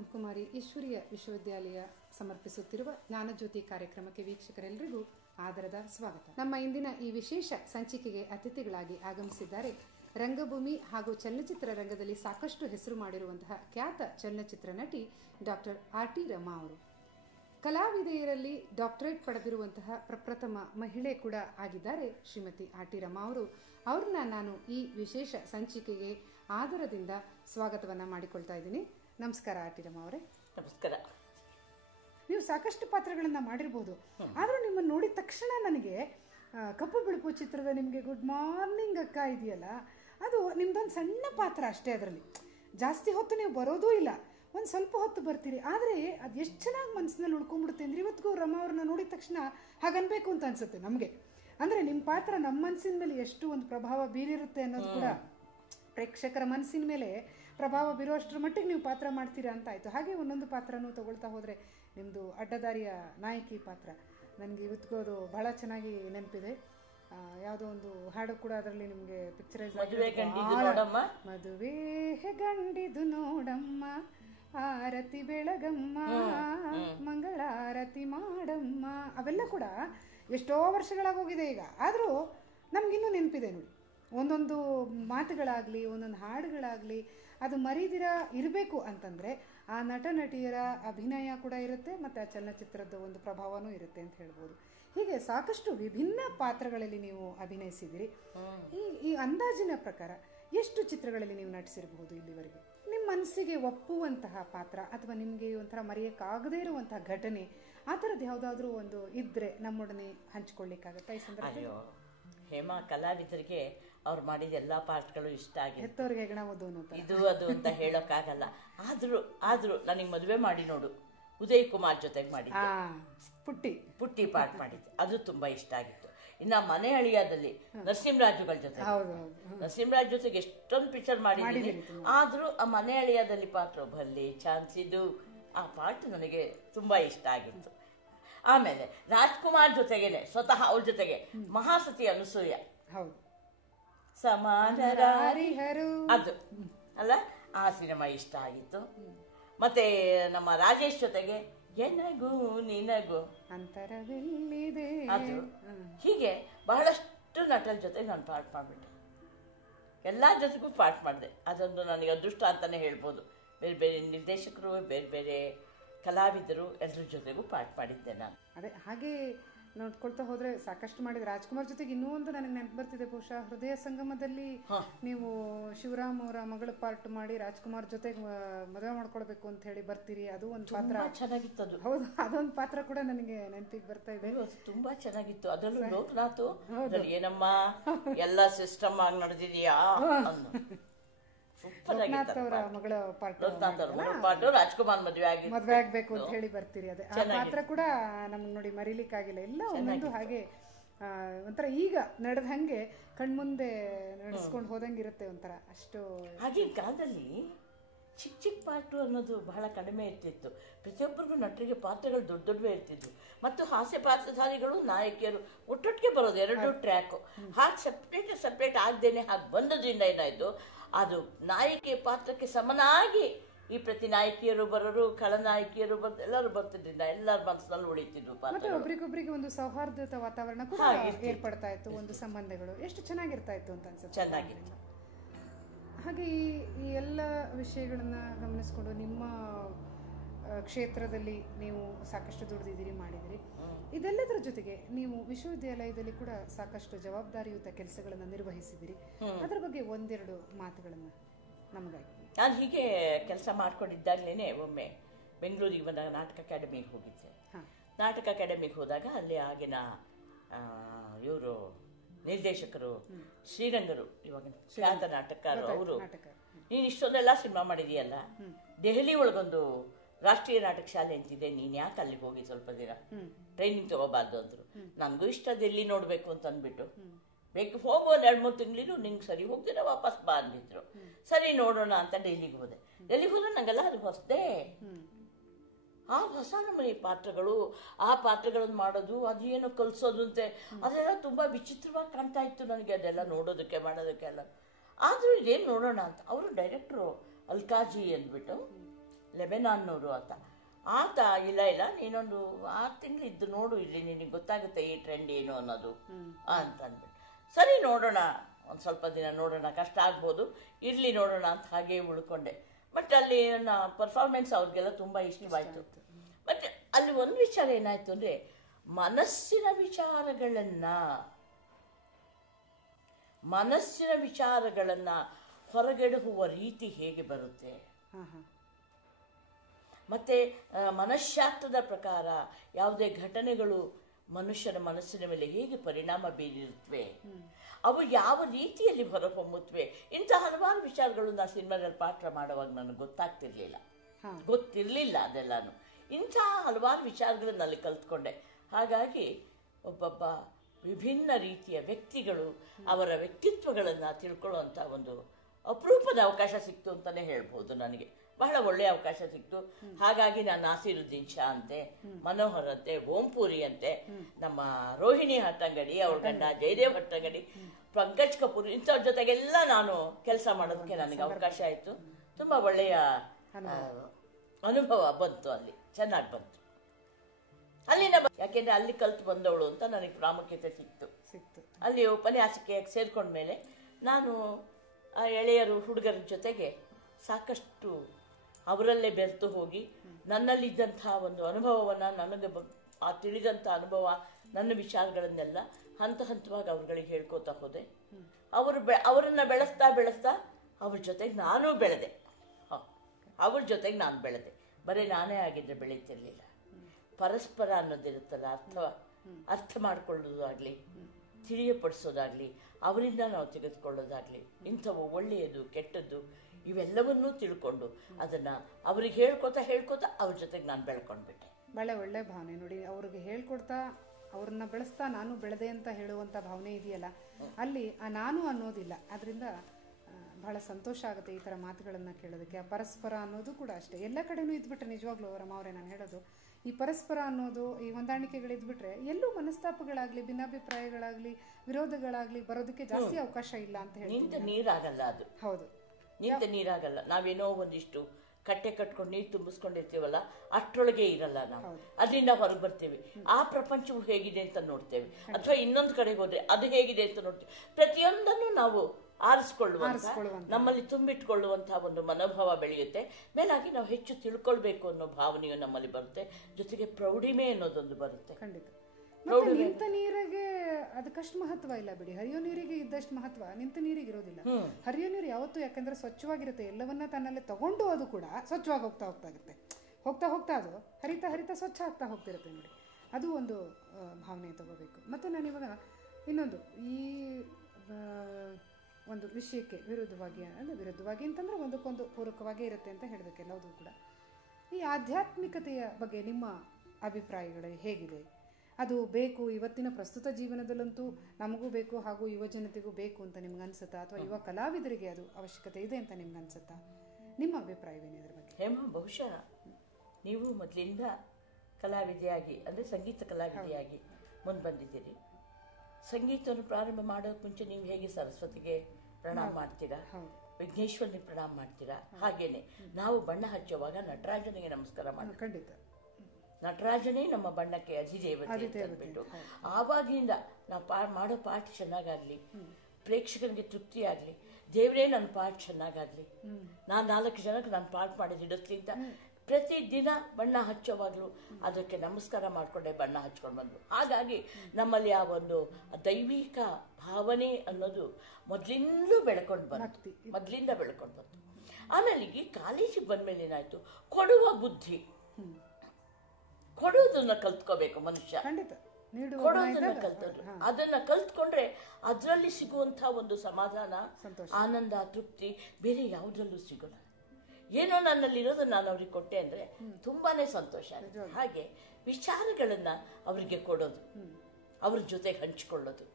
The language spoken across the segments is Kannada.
ಬ್ರಹ್ಮಕುಮಾರಿ ಈಶ್ವರೀಯ ವಿಶ್ವವಿದ್ಯಾಲಯ ಸಮರ್ಪಿಸುತ್ತಿರುವ ಜ್ಞಾನಜ್ಯೋತಿ ಕಾರ್ಯಕ್ರಮಕ್ಕೆ ವೀಕ್ಷಕರೆಲ್ಲರಿಗೂ ಆದರದ ಸ್ವಾಗತ. ನಮ್ಮ ಇಂದಿನ ಈ ವಿಶೇಷ ಸಂಚಿಕೆಗೆ ಅತಿಥಿಗಳಾಗಿ ಆಗಮಿಸಿದ್ದಾರೆ ರಂಗಭೂಮಿ ಹಾಗೂ ಚಲನಚಿತ್ರ ರಂಗದಲ್ಲಿ ಸಾಕಷ್ಟು ಹೆಸರು ಮಾಡಿರುವಂತಹ ಖ್ಯಾತ ಚಲನಚಿತ್ರ ನಟಿ ಡಾಕ್ಟರ್ ಆರ್.ಟಿ. ರಮಾ ಅವರು. ಕಲಾವಿದೆಯರಲ್ಲಿ ಡಾಕ್ಟರೇಟ್ ಪಡೆದಿರುವಂತಹ ಪ್ರಪ್ರಥಮ ಮಹಿಳೆ ಕೂಡ ಆಗಿದ್ದಾರೆ ಶ್ರೀಮತಿ ಆರ್.ಟಿ. ರಮಾ ಅವರು. ಅವ್ರನ್ನ ನಾನು ಈ ವಿಶೇಷ ಸಂಚಿಕೆಗೆ ಆದರದಿಂದ ಸ್ವಾಗತವನ್ನ ಮಾಡಿಕೊಳ್ತಾ ಇದ್ದೀನಿ. ನಮಸ್ಕಾರ ಆರ್.ಟಿ. ರಮಾ ಅವರೇ. ನಮಸ್ಕಾರ. ನೀವು ಸಾಕಷ್ಟು ಪಾತ್ರಗಳನ್ನ ಮಾಡಿರ್ಬೋದು, ಆದ್ರೂ ನಿಮ್ಮನ್ನು ನೋಡಿದ ತಕ್ಷಣ ನನಗೆ ಕಪ್ಪು ಬಿಳುಪು ಚಿತ್ರದ ನಿಮಗೆ ಗುಡ್ ಮಾರ್ನಿಂಗ್ ಅಕ್ಕ ಇದೆಯಲ್ಲ, ಅದು ನಿಮ್ದೊಂದು ಸಣ್ಣ ಪಾತ್ರ ಅಷ್ಟೇ. ಅದರಲ್ಲಿ ಜಾಸ್ತಿ ಹೊತ್ತು ನೀವು ಬರೋದೂ ಇಲ್ಲ, ಒಂದು ಸ್ವಲ್ಪ ಹೊತ್ತು ಬರ್ತೀರಿ, ಆದರೆ ಅದು ಎಷ್ಟು ಚೆನ್ನಾಗಿ ಮನಸ್ಸಿನಲ್ಲಿ ಉಳ್ಕೊಂಡ್ಬಿಡುತ್ತೆ ಅಂದ್ರೆ ಇವತ್ತಿಗೂ ರಮಾ ಅವ್ರನ್ನ ನೋಡಿದ ತಕ್ಷಣ ಹಾಗನ್ಬೇಕು ಅಂತ ಅನ್ಸುತ್ತೆ ನಮಗೆ. ಅಂದರೆ ನಿಮ್ಮ ಪಾತ್ರ ನಮ್ಮ ಮನಸ್ಸಿನ ಮೇಲೆ ಎಷ್ಟು ಒಂದು ಪ್ರಭಾವ ಬೀರಿರುತ್ತೆ ಅನ್ನೋದು ಕೂಡ ಪ್ರೇಕ್ಷಕರ ಮನಸ್ಸಿನ ಮೇಲೆ ಪ್ರಭಾವ ಬೀರುವಷ್ಟರ ಮಟ್ಟಿಗೆ ನೀವು ಪಾತ್ರ ಮಾಡ್ತೀರಾ ಅಂತ ಆಯಿತು. ಹಾಗೆ ಒಂದೊಂದು ಪಾತ್ರನೂ ತಗೊಳ್ತಾ ಹೋದರೆ ನಿಮ್ಮದು ಅಡ್ಡದಾರಿಯ ನಾಯಕಿ ಪಾತ್ರ ನನಗೆ ಇವತ್ತಿಗೂ ಅದು ಬಹಳ ಚೆನ್ನಾಗಿ ನೆನಪಿದೆ. ಯಾವುದೋ ಒಂದು ಹಾಡು ಕೂಡ ಅದರಲ್ಲಿ ನಿಮಗೆ ಪಿಕ್ಚರೈಸ್ ಮದುವೆ ಗಂಡಿದು ನೋಡಮ್ಮ, ಆರತಿ ಬೆಳಗಮ್ಮ, ಮಂಗಳಾರತಿ ಮಾಡಮ್ಮ, ಅವೆಲ್ಲ ಕೂಡ ಎಷ್ಟೋ ವರ್ಷಗಳಾಗೋಗಿದೆ ಈಗ, ಆದರೂ ನಮಗಿನ್ನೂ ನೆನಪಿದೆ ನೋಡಿ. ಒಂದೊಂದು ಮಾತುಗಳಾಗಲಿ ಒಂದೊಂದು ಹಾಡುಗಳಾಗಲಿ ಅದು ಮರೀದಿರ ಇರಬೇಕು ಅಂತಂದರೆ ಆ ನಟ ನಟಿಯರ ಅಭಿನಯ ಕೂಡ ಇರುತ್ತೆ ಮತ್ತು ಆ ಚಲನಚಿತ್ರದ ಒಂದು ಪ್ರಭಾವನೂ ಇರುತ್ತೆ ಅಂತ ಹೇಳ್ಬೋದು. ಹೀಗೆ ಸಾಕಷ್ಟು ವಿಭಿನ್ನ ಪಾತ್ರಗಳಲ್ಲಿ ನೀವು ಅಭಿನಯಿಸಿದಿರಿ. ಈ ಅಂದಾಜಿನ ಪ್ರಕಾರ ಎಷ್ಟು ಚಿತ್ರಗಳಲ್ಲಿ ನೀವು ನಟಿಸಿರಬಹುದು ಇಲ್ಲಿವರೆಗೆ? ನಿಮ್ಮ ಮನಸ್ಸಿಗೆ ಒಪ್ಪುವಂತಹ ಪಾತ್ರ ಅಥವಾ ನಿಮಗೆ ಒಂಥರ ಮರೆಯೋಕ್ಕಾಗದೇ ಇರುವಂತಹ ಘಟನೆ ಆ ಥರದ್ದು ಯಾವುದಾದ್ರೂ ಒಂದು ಇದ್ದರೆ ನಮ್ಮೊಡನೆ ಹಂಚ್ಕೊಳ್ಳಿಕ್ಕಾಗತ್ತಾ ಈ ಸಂದರ್ಭದಲ್ಲಿ? ಹೇಮಾ, ಕಲಾವಿದರಿಗೆ ಅವ್ರು ಮಾಡಿದ ಎಲ್ಲ ಪಾರ್ಟ್ಗಳು ಇಷ್ಟ ಆಗಿದೆ. ಹೆತ್ತವ್ರಿಗೆ ಹೆಗಣ ಓದು ಇದು ಅದು ಅಂತ ಹೇಳೋಕ್ಕಾಗಲ್ಲ. ಆದ್ರೂ ನನಗೆ ಮದುವೆ ಮಾಡಿ ನೋಡು ಉದಯ್ ಕುಮಾರ್ ಜೊತೆಗೆ ಮಾಡಿದ್ದೆ, ಪುಟ್ಟಿ ಪಾರ್ಟ್ ಮಾಡಿದ್ದೆ, ಅದು ತುಂಬಾ ಇಷ್ಟ ಆಗಿತ್ತು. ಇನ್ನ ಮನೆ ಅಳಿಯಾದಲ್ಲಿ ನರಸಿಂಹರಾಜುಗಳ ಜೊತೆ, ನರಸಿಂಹರಾಜ್ ಜೊತೆಗೆ ಎಷ್ಟೊಂದು ಪಿಕ್ಚರ್ ಮಾಡಿದ್ದೀನಿ, ಆದ್ರೂ ಆ ಮನೆ ಅಳಿಯಾದಲ್ಲಿ ಪಾತ್ರ ಭಲ್ಲಿ ಚಾನ್ಸ್ ಇದು ಆ ಪಾರ್ಟ್ ನನಗೆ ತುಂಬಾ ಇಷ್ಟ ಆಗಿತ್ತು. ಆಮೇಲೆ ರಾಜ್ಕುಮಾರ್ ಜೊತೆಗೇನೆ ಸ್ವತಃ ಅವ್ರ ಜೊತೆಗೆ ಮಹಾಸತಿ ಅನುಸೂಯ, ಹೌದು, ಸಮಾನರಾರಿಹರು ಅದು ಅಲ್ಲ, ಆ ಸಿನಿಮಾ ಇಷ್ಟ ಆಗಿತ್ತು. ಮತ್ತೆ ನಮ್ಮ ರಾಜೇಶ್ ಜೊತೆಗೆ ಎನಗೂ ನಿನಗೂ ಅಂತರವಿಲ್ಲಿದೆ ಅದು. ಹೀಗೆ ಬಹಳಷ್ಟು ನಟರ ಜೊತೆ ನಾನು ಪಾಠ ಮಾಡಿಬಿಟ್ಟೆ, ಎಲ್ಲ ಜೊತೆಗೂ ಪಾಠ ಮಾಡಿದೆ. ಅದೊಂದು ನನಗೆ ಅದೃಷ್ಟ ಅಂತಾನೆ ಹೇಳ್ಬೋದು. ಬೇರೆ ಬೇರೆ ನಿರ್ದೇಶಕರು, ಬೇರೆ ಬೇರೆ ಕಲಾವಿದರು ಎಲ್ಲರ ಜೊತೆಗೂ ಪಾಠ ಮಾಡಿದ್ದೆ ನಾನು. ಅದೇ ಹಾಗೆ ನೋಡ್ಕೊಳ್ತಾ ಹೋದ್ರೆ ಸಾಕಷ್ಟು ಮಾಡಿದ್ರೆ. ರಾಜ್ಕುಮಾರ್ ಜೊತೆಗೆ ಇನ್ನೂ ಒಂದು ನನಗೆ ನೆನಪು ಬರ್ತಿದೆ, ಬಹುಶಃ ಹೃದಯ ಸಂಗಮದಲ್ಲಿ ನೀವು ಶಿವರಾಮ್ ಅವರ ಮಗಳ ಪಾರ್ಟ್ ಮಾಡಿ ರಾಜ್ಕುಮಾರ್ ಜೊತೆಗೆ ಮದುವೆ ಮಾಡ್ಕೊಳ್ಬೇಕು ಅಂತ ಹೇಳಿ ಬರ್ತೀರಿ. ಅದು ಒಂದು ಪಾತ್ರ ಚೆನ್ನಾಗಿತ್ತು. ಅದು ಹೌದು, ಅದೊಂದು ಪಾತ್ರ ಕೂಡ ನನಗೆ ನೆನಪಿಗೆ ಬರ್ತಾ ಇದೆ. ತುಂಬಾ ಚೆನ್ನಾಗಿತ್ತು. ಅದರಲ್ಲೂ ಲೋಕನಾಥ್ ಏನಮ್ಮ ಎಲ್ಲ ಸಿಸ್ಟಮ್ ಆಗಿ ನಡೆದಿದೆಯಾ ಅನ್ನೋ ಲೋಕನಾಥ್ ಅವರ ಮಗಳ ಪಾರ್ಟ್ ರಾಜ್ಕುಮಾರ್ ಮದುವೆ ಆಗ್ಬೇಕು ಅಂತ ಹೇಳಿ ಬರ್ತೀರಿ. ಅದೇ ಆ ಪಾತ್ರ ಕೂಡ ನಮ್ಗೆ ನೋಡಿ ಮರೀಲಿಕ್ಕಾಗಿಲ್ಲ. ಎಲ್ಲ ಒಂದೊಂದು ಹಾಗೆ ಒಂಥರ ಈಗ ನಡೆದ ಹಂಗೆ ಕಣ್ಮುಂದೆ ನಡೆಸ್ಕೊಂಡು ಹೋದಂಗಿರುತ್ತೆ ಒಂಥರ. ಅಷ್ಟು ಆಗಿನ ಕಾಲದಲ್ಲಿ ಚಿಕ್ಕ ಚಿಕ್ಕ ಪಾರ್ಟು ಅನ್ನೋದು ಬಹಳ ಕಡಿಮೆ ಇರ್ತಿತ್ತು. ಪ್ರತಿಯೊಬ್ಬರಿಗೂ ನಟರಿಗೆ ಪಾತ್ರಗಳು ದೊಡ್ಡ ದೊಡ್ಡವೇ ಇರ್ತಿದ್ವು. ಮತ್ತು ಹಾಸ್ಯ ಪಾತ್ರಧಾರಿಗಳು ನಾಯಕಿಯರು ಒಟ್ಟೊಟ್ಟಿಗೆ ಬರೋದು, ಎರಡು ಟ್ರ್ಯಾಕು. ಹಾಗೆ ಸಪ್ರೇಟ್ ಆಗದೇನೆ ಹಾಗೆ ಬಂದದ್ರಿಂದ ಏನಾಯ್ತು, ಅದು ನಾಯಕಿ ಪಾತ್ರಕ್ಕೆ ಸಮನಾಗಿ ಈ ಪ್ರತಿ ನಾಯಕಿಯರು ಬರೋರು, ಖಳನಾಯಕಿಯರು ಎಲ್ಲರೂ ಬರ್ತಿದ್ರಿಂದ ಎಲ್ಲರ ಮನಸ್ಸಿನಲ್ಲಿ ಉಳಿತಿದ್ರು. ಮತ್ತೆ ಒಬ್ರಿಗೊಬ್ರಿಗೆ ಒಂದು ಸೌಹಾರ್ದತ ವಾತಾವರಣ ಕೂಡ ಏರ್ಪಡ್ತಾ ಇತ್ತು, ಒಂದು ಸಂಬಂಧಗಳು ಎಷ್ಟು ಚೆನ್ನಾಗಿರ್ತಾ ಇತ್ತು ಅಂತ ಅನ್ಸುತ್ತೆ. ಚೆನ್ನಾಗಿತ್ತು. ಹಾಗೆ ಈ ಎಲ್ಲ ವಿಷಯಗಳನ್ನ ಗಮನಿಸ್ಕೊಂಡು ನಿಮ್ಮ ಕ್ಷೇತ್ರದಲ್ಲಿ ನೀವು ಸಾಕಷ್ಟು ದುಡಿದಿದ್ದೀರಿ, ಮಾಡಿದಿರಿ. ಇದೆಲ್ಲದರ ಜೊತೆಗೆ ನೀವು ವಿಶ್ವವಿದ್ಯಾಲಯದಲ್ಲಿ ಕೂಡ ಸಾಕಷ್ಟು ಜವಾಬ್ದಾರಿಯುತ ಕೆಲಸಗಳನ್ನು ನಿರ್ವಹಿಸಿದಿರಿ. ಅದರ ಬಗ್ಗೆ ಒಂದೆರಡು ಮಾತುಗಳನ್ನು ನಮಗಾಗಿ. ನಾನು ಹೀಗೆ ಕೆಲಸ ಮಾಡ್ಕೊಂಡಿದ್ದಾಗಲೇ ಒಮ್ಮೆ ಬೆಂಗಳೂರಿಗೆ ಬಂದಾಗ ನಾಟಕ ಅಕಾಡೆಮಿಗೆ ಹೋಗಿದ್ದೆ. ನಾಟಕ ಅಕಾಡೆಮಿಗೆ ಹೋದಾಗ ಅಲ್ಲಿ ಆಗಿನ ಇವರು ನಿರ್ದೇಶಕರು ಶ್ರೀರಂಗರು, ಇವಾಗ ಖ್ಯಾತ ನಾಟಕರು, ಅವರು ನೀನು ಇಷ್ಟೊಂದೆಲ್ಲ ಸಿನಿಮಾ ಮಾಡಿದೀಯಲ್ಲ, ದೆಹಲಿ ಒಳಗೊಂದು ರಾಷ್ಟ್ರೀಯ ನಾಟಕ ಶಾಲೆ ಅಂತಿದೆ, ನೀನ್ ಯಾಕೆ ಅಲ್ಲಿಗೆ ಹೋಗಿ ಸ್ವಲ್ಪ ದಿನ ಟ್ರೈನಿಂಗ್ ತಗೋಬಾರ್ದು ಅಂದ್ರು. ನನಗೂ ಇಷ್ಟ ಡೆಲ್ಲಿ ನೋಡ್ಬೇಕು ಅಂತ ಅಂದ್ಬಿಟ್ಟು, ಬೇಕು ಹೋಗು, ಒಂದು 2-3 ತಿಂಗಳಿರು, ನಿಂಗೆ ಸರಿ ಹೋಗ್ದಿರ ವಾಪಸ್ ಬಾ ಅಂದಿದ್ರು. ಸರಿ ನೋಡೋಣ ಅಂತ ಡೆಲ್ಲಿಗೆ ಹೋದೆ. ಡೆಲ್ಲಿಗೆ ಹೋದ್ರೆ ನಂಗೆಲ್ಲ ಅದು ಹೊಸದೇ. ಆ ಹೊಸ ನಮೂನೆ ಪಾತ್ರಗಳು, ಆ ಪಾತ್ರಗಳನ್ನು ಮಾಡೋದು, ಅದೇನೋ ಕಲಿಸೋದು ಅಂತೆ, ಅದೆಲ್ಲ ತುಂಬಾ ವಿಚಿತ್ರವಾಗಿ ಕಾಣ್ತಾ ಇತ್ತು ನನಗೆ, ಅದೆಲ್ಲ ನೋಡೋದಕ್ಕೆ ಮಾಡೋದಕ್ಕೆ ಎಲ್ಲ. ಆದ್ರೂ ಇದೇನು ನೋಡೋಣ ಅಂತ ಅವರು ಡೈರೆಕ್ಟ್ರು ಅಲ್ಕಾಜಿ ಅಂದ್ಬಿಟ್ಟು ಲೆಬೆನಾನ್ನೂರು ಆತ. ಇಲ್ಲ ನೀನೊಂದು 6 ತಿಂಗಳು ಇದ್ದು ನೋಡು, ಇಲ್ಲಿ ನಿನಗೆ ಗೊತ್ತಾಗುತ್ತೆ ಈ ಟ್ರೆಂಡ್ ಏನು ಅನ್ನೋದು ಅಂತ ಅಂದ್ಬಿಟ್ಟು, ಸರಿ ನೋಡೋಣ, ಒಂದು ಸ್ವಲ್ಪ ದಿನ ನೋಡೋಣ, ಕಷ್ಟ ಆಗ್ಬೋದು, ಇರಲಿ ನೋಡೋಣ ಅಂತ ಹಾಗೆ ಉಳ್ಕೊಂಡೆ. ಬಟ್ ಅಲ್ಲಿ ನನ್ನ ಪರ್ಫಾರ್ಮೆನ್ಸ್ ಅವ್ರಿಗೆಲ್ಲ ತುಂಬ ಇಷ್ಟವಾಯಿತು. ಬಟ್ ಅಲ್ಲಿ ಒಂದು ವಿಚಾರ ಏನಾಯಿತು ಅಂದರೆ, ಮನಸ್ಸಿನ ವಿಚಾರಗಳನ್ನು ಹೊರಗೆಡುವ ರೀತಿ ಹೇಗೆ ಬರುತ್ತೆ, ಮತ್ತು ಮನಃಶಾಸ್ತ್ರದ ಪ್ರಕಾರ ಯಾವುದೇ ಘಟನೆಗಳು ಮನುಷ್ಯನ ಮನಸ್ಸಿನ ಮೇಲೆ ಹೇಗೆ ಪರಿಣಾಮ ಬೀರಿರುತ್ತವೆ, ಅವು ಯಾವ ರೀತಿಯಲ್ಲಿ ಹೊರಹೊಮ್ಮುತ್ತವೆ, ಇಂಥ ಹಲವಾರು ವಿಚಾರಗಳು ನಾನು ಸಿನಿಮಾದಲ್ಲಿ ಪಾತ್ರ ಮಾಡುವಾಗ ನನಗೆ ಗೊತ್ತಿರಲಿಲ್ಲ ಅದೆಲ್ಲಾನು. ಇಂಥ ಹಲವಾರು ವಿಚಾರಗಳನ್ನು ಅಲ್ಲಿ ಕಲ್ತ್ಕೊಂಡೆ. ಹಾಗಾಗಿ ಒಬ್ಬೊಬ್ಬ ವಿಭಿನ್ನ ರೀತಿಯ ವ್ಯಕ್ತಿಗಳು ಅವರ ವ್ಯಕ್ತಿತ್ವಗಳನ್ನು ತಿಳ್ಕೊಳ್ಳುವಂಥ ಒಂದು ಅಪರೂಪದ ಅವಕಾಶ ಸಿಕ್ತು ಅಂತಲೇ ಹೇಳ್ಬೋದು. ನನಗೆ ಬಹಳ ಒಳ್ಳೆಯ ಅವಕಾಶ ಸಿಕ್ತು. ಹಾಗಾಗಿ ನಾನು ನಾಸಿರುದ್ದೀನ್ ಶಾ ಅಂತೆ, ಮನೋಹರ್ ಅಂತೆ, ಓಂಪುರಿ ಅಂತೆ, ನಮ್ಮ ರೋಹಿಣಿ ಹಟ್ಟಂಗಡಿ, ಅವ್ರ ಗಂಡ ಜಯದೇವ್ ಹಟ್ಟಂಗಡಿ, ಪಂಕಜ್ ಕಪೂರ್, ಇಂಥವ್ರ ಜೊತೆಗೆಲ್ಲ ನಾನು ಕೆಲಸ ಮಾಡೋದಕ್ಕೆ ನನಗೆ ಅವಕಾಶ ಆಯಿತು. ತುಂಬ ಒಳ್ಳೆಯ ಅನುಭವ ಬಂತು, ಅಲ್ಲಿ ಚೆನ್ನಾಗಿ ಬಂತು. ಯಾಕೆಂದ್ರೆ ಅಲ್ಲಿ ಕಲ್ತು ಬಂದವಳು ಅಂತ ನನಗೆ ಪ್ರಾಮುಖ್ಯತೆ ಸಿಕ್ತು. ಅಲ್ಲಿ ಉಪನ್ಯಾಸಕ್ಕೆ ಸೇರ್ಕೊಂಡ್ಮೇಲೆ ನಾನು ಆ ಎಳೆಯರು ಹುಡುಗರ ಜೊತೆಗೆ ಸಾಕಷ್ಟು ಅವರಲ್ಲೇ ಬೆರೆತು ಹೋಗಿ ನನ್ನಲ್ಲಿದ್ದಂಥ ಒಂದು ಅನುಭವವನ್ನು, ನನಗೆ ತಿಳಿದಂಥ ಅನುಭವ, ನನ್ನ ವಿಚಾರಗಳನ್ನೆಲ್ಲ ಹಂತ ಹಂತವಾಗಿ ಅವ್ರುಗಳಿಗೆ ಹೇಳ್ಕೋತಾ ಹೋದೆ. ಅವರನ್ನು ಬೆಳೆಸ್ತಾ ಅವ್ರ ಜೊತೆಗೆ ನಾನು ಬೆಳೆದೆ. ಬರೀ ನಾನೇ ಆಗಿದ್ರೆ ಬೆಳೀತಿರ್ಲಿಲ್ಲ. ಪರಸ್ಪರ ಅನ್ನೋದಿರುತ್ತಲ್ಲ, ಅರ್ಥ ಮಾಡಿಕೊಳ್ಳೋದಾಗಲಿ, ತಿಳಿಯಪಡಿಸೋದಾಗಲಿ, ಅವರಿಂದ ನಾವು ತೆಗೆದುಕೊಳ್ಳೋದಾಗಲಿ, ಇಂಥವು ಒಳ್ಳೆಯದು ಕೆಟ್ಟದ್ದು ಇವೆಲ್ಲವನ್ನೂ ತಿಳ್ಕೊಂಡು ಅದನ್ನು ಅವ್ರಿಗೆ ಹೇಳ್ಕೊತಾ ಅವ್ರ ಜೊತೆಗೆ ನಾನು ಬೆಳ್ಕೊಂಡ್ಬಿಟ್ಟೆ. ಭಾಳ ಒಳ್ಳೆ ಭಾವನೆ ನೋಡಿ, ಅವ್ರಿಗೆ ಹೇಳ್ಕೊಡ್ತಾ ಅವ್ರನ್ನ ಬೆಳೆಸ್ತಾ ನಾನು ಬೆಳೆದೆ ಅಂತ ಹೇಳುವಂಥ ಭಾವನೆ ಇದೆಯಲ್ಲ, ಅಲ್ಲಿ ಆ ನಾನು ಅನ್ನೋದಿಲ್ಲ. ಅದರಿಂದ ಭಾಳ ಸಂತೋಷ ಆಗುತ್ತೆ ಈ ಥರ ಮಾತುಗಳನ್ನು ಕೇಳೋದಕ್ಕೆ. ಆ ಪರಸ್ಪರ ಅನ್ನೋದು ಕೂಡ ಅಷ್ಟೇ, ಎಲ್ಲ ಕಡೆನೂ ಇದ್ಬಿಟ್ರೆ ನಿಜವಾಗ್ಲೂ ರಮಾ ಅವರೇ ನಾನು ಹೇಳೋದು, ಈ ಪರಸ್ಪರ ಅನ್ನೋದು, ಈ ಹೊಂದಾಣಿಕೆಗಳಿದ್ಬಿಟ್ರೆ ಎಲ್ಲೂ ಮನಸ್ತಾಪಗಳಾಗಲಿ, ಭಿನ್ನಾಭಿಪ್ರಾಯಗಳಾಗಲಿ, ವಿರೋಧಗಳಾಗಲಿ ಬರೋದಕ್ಕೆ ಜಾಸ್ತಿ ಅವಕಾಶ ಇಲ್ಲ ಅಂತ ಹೇಳಿ. ನಿಂತ ನೀರಾಗಲ್ಲ ಅದು. ಹೌದು, ನಿಂತ ನೀರಾಗಲ್ಲ. ನಾವೇನೋ ಒಂದಿಷ್ಟು ಕಟ್ಟೆ ಕಟ್ಕೊಂಡು ನೀರು ತುಂಬಿಸ್ಕೊಂಡಿರ್ತೀವಲ್ಲ, ಅಷ್ಟರೊಳಗೆ ಇರಲ್ಲ ನಾವು, ಅದರಿಂದ ಹೊರಗೆ ಬರ್ತೀವಿ. ಆ ಪ್ರಪಂಚವು ಹೇಗಿದೆ ಅಂತ ನೋಡ್ತೇವೆ, ಅಥವಾ ಇನ್ನೊಂದು ಕಡೆಗೆ ಹೋದ್ರೆ ಅದು ಹೇಗಿದೆ ಅಂತ ನೋಡ್ತೇವೆ. ಪ್ರತಿಯೊಂದನ್ನು ನಾವು ಆರಿಸ್ಕೊಳ್ಳುವಂತ, ನಮ್ಮಲ್ಲಿ ತುಂಬಿಟ್ಕೊಳ್ಳುವಂತಹ ಒಂದು ಮನೋಭಾವ ಬೆಳೆಯುತ್ತೆ. ಮೇಲಾಗಿ ನಾವು ಹೆಚ್ಚು ತಿಳ್ಕೊಳ್ಬೇಕು ಅನ್ನೋ ಭಾವನೆಯು ನಮ್ಮಲ್ಲಿ ಬರುತ್ತೆ. ಜೊತೆಗೆ ಪ್ರೌಢಿಮೆ ಅನ್ನೋದೊಂದು ಬರುತ್ತೆ. ಖಂಡಿತ. ನಿಂತ ನೀರಿಗೆ ಅದಕ್ಕಷ್ಟು ಮಹತ್ವ ಇಲ್ಲ ಬಿಡಿ, ಹರಿಯೋ ನೀರಿಗೆ ಇದ್ದಷ್ಟು ಮಹತ್ವ ನಿಂತ ನೀರಿಗೆ ಇರೋದಿಲ್ಲ. ಹರಿಯೋ ನೀರು ಯಾವತ್ತೂ ಯಾಕಂದ್ರೆ ಸ್ವಚ್ಛವಾಗಿರುತ್ತೆ, ಎಲ್ಲವನ್ನ ತನ್ನಲ್ಲೇ ತಗೊಂಡು ಅದು ಕೂಡ ಸ್ವಚ್ಛವಾಗಿ ಹೋಗ್ತಾ ಅದು ಹರಿತಾ ಸ್ವಚ್ಛ ಆಗ್ತಾ ಹೋಗ್ತಿರುತ್ತೆ ನೋಡಿ. ಅದು ಒಂದು ಭಾವನೆ ತಗೋಬೇಕು. ಮತ್ತು ನಾನಿವಾಗ ಇನ್ನೊಂದು ಈ ಒಂದು ವಿಷಯಕ್ಕೆ ವಿರುದ್ಧವಾಗಿ ಅಂತಂದ್ರೆ ಒಂದಕ್ಕೊಂದು ಪೂರಕವಾಗೇ ಇರುತ್ತೆ ಅಂತ ಹೇಳಬೇಕೆಲ್ಲವೂ ಕೂಡ. ಈ ಆಧ್ಯಾತ್ಮಿಕತೆಯ ಬಗ್ಗೆ ನಿಮ್ಮ ಅಭಿಪ್ರಾಯಗಳು ಹೇಗಿದೆ? ಅದು ಬೇಕು, ಇವತ್ತಿನ ಪ್ರಸ್ತುತ ಜೀವನದಲ್ಲಂತೂ ನಮಗೂ ಬೇಕು ಹಾಗೂ ಯುವ ಜನತೆಗೂ ಬೇಕು ಅಂತ ನಿಮ್ಗೆ ಅನ್ಸುತ್ತಾ, ಅಥವಾ ಯುವ ಕಲಾವಿದರಿಗೆ ಅದು ಅವಶ್ಯಕತೆ ಇದೆ ಅಂತ ನಿಮ್ಗೆ ಅನ್ಸುತ್ತಾ? ನಿಮ್ಮ ಅಭಿಪ್ರಾಯವೇನು ಇದ್ರ ಬಗ್ಗೆ? ಹೇಮಾ, ಬಹುಶಃ ನೀವು ಮೊದಲಿಂದ ಕಲಾವಿದೆಯಾಗಿ, ಅಂದರೆ ಸಂಗೀತ ಕಲಾವಿದೆಯಾಗಿ ಮುಂದೆ ಬಂದಿದ್ದೀರಿ. ಸಂಗೀತವನ್ನು ಪ್ರಾರಂಭ ಮಾಡೋಕ್ಕೆ ಮುಂಚೆ ನೀವು ಹೇಗೆ ಸರಸ್ವತಿಗೆ ಪ್ರಣಾಮ ಮಾಡ್ತೀರಾ, ವಿಘ್ನೇಶ್ವರನಿಗೆ ಪ್ರಣಾಮ ಮಾಡ್ತೀರಾ, ಹಾಗೇನೆ ನಾವು ಬಣ್ಣ ಹಚ್ಚುವಾಗ ನಟರಾಜನಿಗೆ ನಮಸ್ಕಾರ ಮಾಡ್ತೀವಿ. ಖಂಡಿತ. ನಟರಾಜನೇ ನಮ್ಮ ಬಣ್ಣಕ್ಕೆ ಅಧಿದೇವತೆ ಅಂದ್ಬಿಟ್ಟು, ಆವಾಗಿಂದ ನಾವು ಮಾಡೋ ಪಾಠ ಚೆನ್ನಾಗಾಗ್ಲಿ, ಪ್ರೇಕ್ಷಕರಿಗೆ ತೃಪ್ತಿ ಆಗಲಿ, ದೇವರೇ ನನ್ನ ಪಾಠ ಚೆನ್ನಾಗಾಗ್ಲಿ, ನಾನು 4 ಜನಕ್ಕೆ ನಾನು ಪಾಠ ಮಾಡಿದಿಡತ್ಲಿ ಅಂತ ಪ್ರತಿದಿನ ಬಣ್ಣ ಹಚ್ಚೋವಾಗಲೂ ಅದಕ್ಕೆ ನಮಸ್ಕಾರ ಮಾಡಿಕೊಂಡೆ ಬಣ್ಣ ಹಚ್ಕೊಂಡು ಬಂದರು. ಹಾಗಾಗಿ ನಮ್ಮಲ್ಲಿ ಆ ಒಂದು ದೈವಿಕ ಭಾವನೆ ಅನ್ನೋದು ಮೊದಲಿಂದಲೂ ಬೆಳ್ಕೊಂಡು ಬಂತು. ಆಮೇಲೆ ಈ ಕಾಲೇಜಿಗೆ ಬಂದಮೇಲೆ ಏನಾಯ್ತು, ಕೊಡುವ ಬುದ್ಧಿ, ಕೊಡೋದನ್ನ ಕಲ್ತ್ಕೋಬೇಕು ಮನುಷ್ಯ. ಕೊಡೋದನ್ನ ಕಲ್ತದ್ರು, ಅದನ್ನ ಕಲ್ತ್ಕೊಂಡ್ರೆ ಅದರಲ್ಲಿ ಸಿಗುವಂತ ಒಂದು ಸಮಾಧಾನ, ಆನಂದ, ತೃಪ್ತಿ ಬೇರೆ ಯಾವುದ್ರಲ್ಲೂ ಸಿಗೋಲ್ಲ. ಏನೋ ನನ್ನಲ್ಲಿರೋದು ನಾನು ಅವ್ರಿಗೆ ಕೊಟ್ಟೆ ಅಂದ್ರೆ ತುಂಬಾನೇ ಸಂತೋಷ ಆಗುತ್ತೆ. ಹಾಗೆ ವಿಚಾರಗಳನ್ನ ಅವರಿಗೆ ಕೊಡೋದು, ಅವ್ರ ಜೊತೆಗೆ ಹಂಚಿಕೊಳ್ಳೋದು,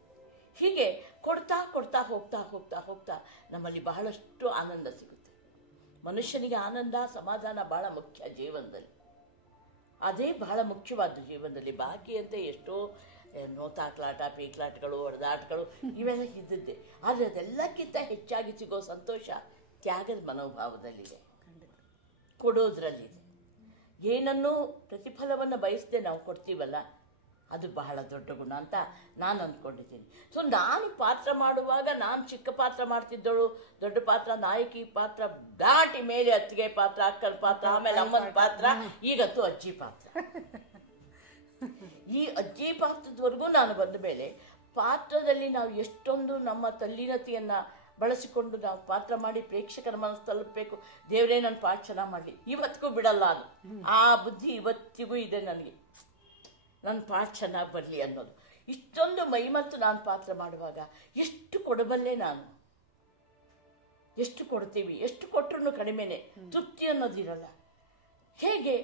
ಹೀಗೆ ಕೊಡ್ತಾ ಹೋಗ್ತಾ ನಮ್ಮಲ್ಲಿ ಬಹಳಷ್ಟು ಆನಂದ ಸಿಗುತ್ತೆ. ಮನುಷ್ಯನಿಗೆ ಆನಂದ, ಸಮಾಧಾನ ಬಹಳ ಮುಖ್ಯ ಜೀವನದಲ್ಲಿ. ಅದೇ ಬಹಳ ಮುಖ್ಯವಾದ ಜೀವನದಲ್ಲಿ. ಬಾಕಿ ಅಂತ ಎಷ್ಟೋ ನೋತಾಕ್ಲಾಟ, ಪೀಕ್ಲಾಟಗಳು, ಹೊಡೆದಾಟಗಳು ಇವೆಲ್ಲ ಇದ್ದದ್ದೇ. ಆದರೆ ಅದೆಲ್ಲಕ್ಕಿಂತ ಹೆಚ್ಚಾಗಿ ಸಿಗೋ ಸಂತೋಷ ತ್ಯಾಗದ ಮನೋಭಾವದಲ್ಲಿದೆ. ಕೊಡೋದ್ರಲ್ಲಿದೆ. ಏನನ್ನೂ ಪ್ರತಿಫಲವನ್ನು ಬಯಸದೆ ನಾವು ಕೊಡ್ತೀವಲ್ಲ, ಅದು ಬಹಳ ದೊಡ್ಡ ಗುಣ ಅಂತ ನಾನು ಅಂದ್ಕೊಂಡಿದ್ದೀನಿ. ಸೊ ನಾನು ಪಾತ್ರ ಮಾಡುವಾಗ ನಾನು ಚಿಕ್ಕ ಪಾತ್ರ ಮಾಡ್ತಿದ್ದಳು, ದೊಡ್ಡ ಪಾತ್ರ, ನಾಯಕಿ ಪಾತ್ರ ದಾಟಿ ಮೇಲೆ ಅತ್ತಿಗೆ ಪಾತ್ರ, ಅಕ್ಕನ ಪಾತ್ರ, ಆಮೇಲೆ ಅಮ್ಮನ ಪಾತ್ರ, ಈಗಂತೂ ಅಜ್ಜಿ ಪಾತ್ರ. ಈ ಅಜ್ಜಿ ಪಾತ್ರದವರೆಗೂ ನಾನು ಬಂದ ಮೇಲೆ ಪಾತ್ರದಲ್ಲಿ ನಾವು ಎಷ್ಟೊಂದು ನಮ್ಮ ತಲ್ಲೀನತೆಯನ್ನು ಬಳಸಿಕೊಂಡು ನಾವು ಪಾತ್ರ ಮಾಡಿ ಪ್ರೇಕ್ಷಕರ ಮನಸ್ಸು ತಲುಪಬೇಕು. ದೇವರೇ ನನ್ನ ಪಾಠ ಚೆನ್ನಾಗಿ ಮಾಡಲಿ, ಇವತ್ತಿಗೂ ಬಿಡಲ್ಲ ಅದು. ಆ ಬುದ್ಧಿ ಇವತ್ತಿಗೂ ಇದೆ ನನಗೆ, ನನ್ನ ಪಾಠ ಚೆನ್ನಾಗಿ ಬರಲಿ ಅನ್ನೋದು. ಇಷ್ಟೊಂದು ಮೈಮತ್ತು ನಾನು ಪಾತ್ರ ಮಾಡುವಾಗ ಎಷ್ಟು ಕೊಡಬಲ್ಲೆ ನಾನು, ಎಷ್ಟು ಕೊಡ್ತೀವಿ, ಎಷ್ಟು ಕೊಟ್ಟರು ಕಡಿಮೆನೆ, ತೃಪ್ತಿ ಅನ್ನೋದಿರಲ್ಲ. ಹೇಗೆ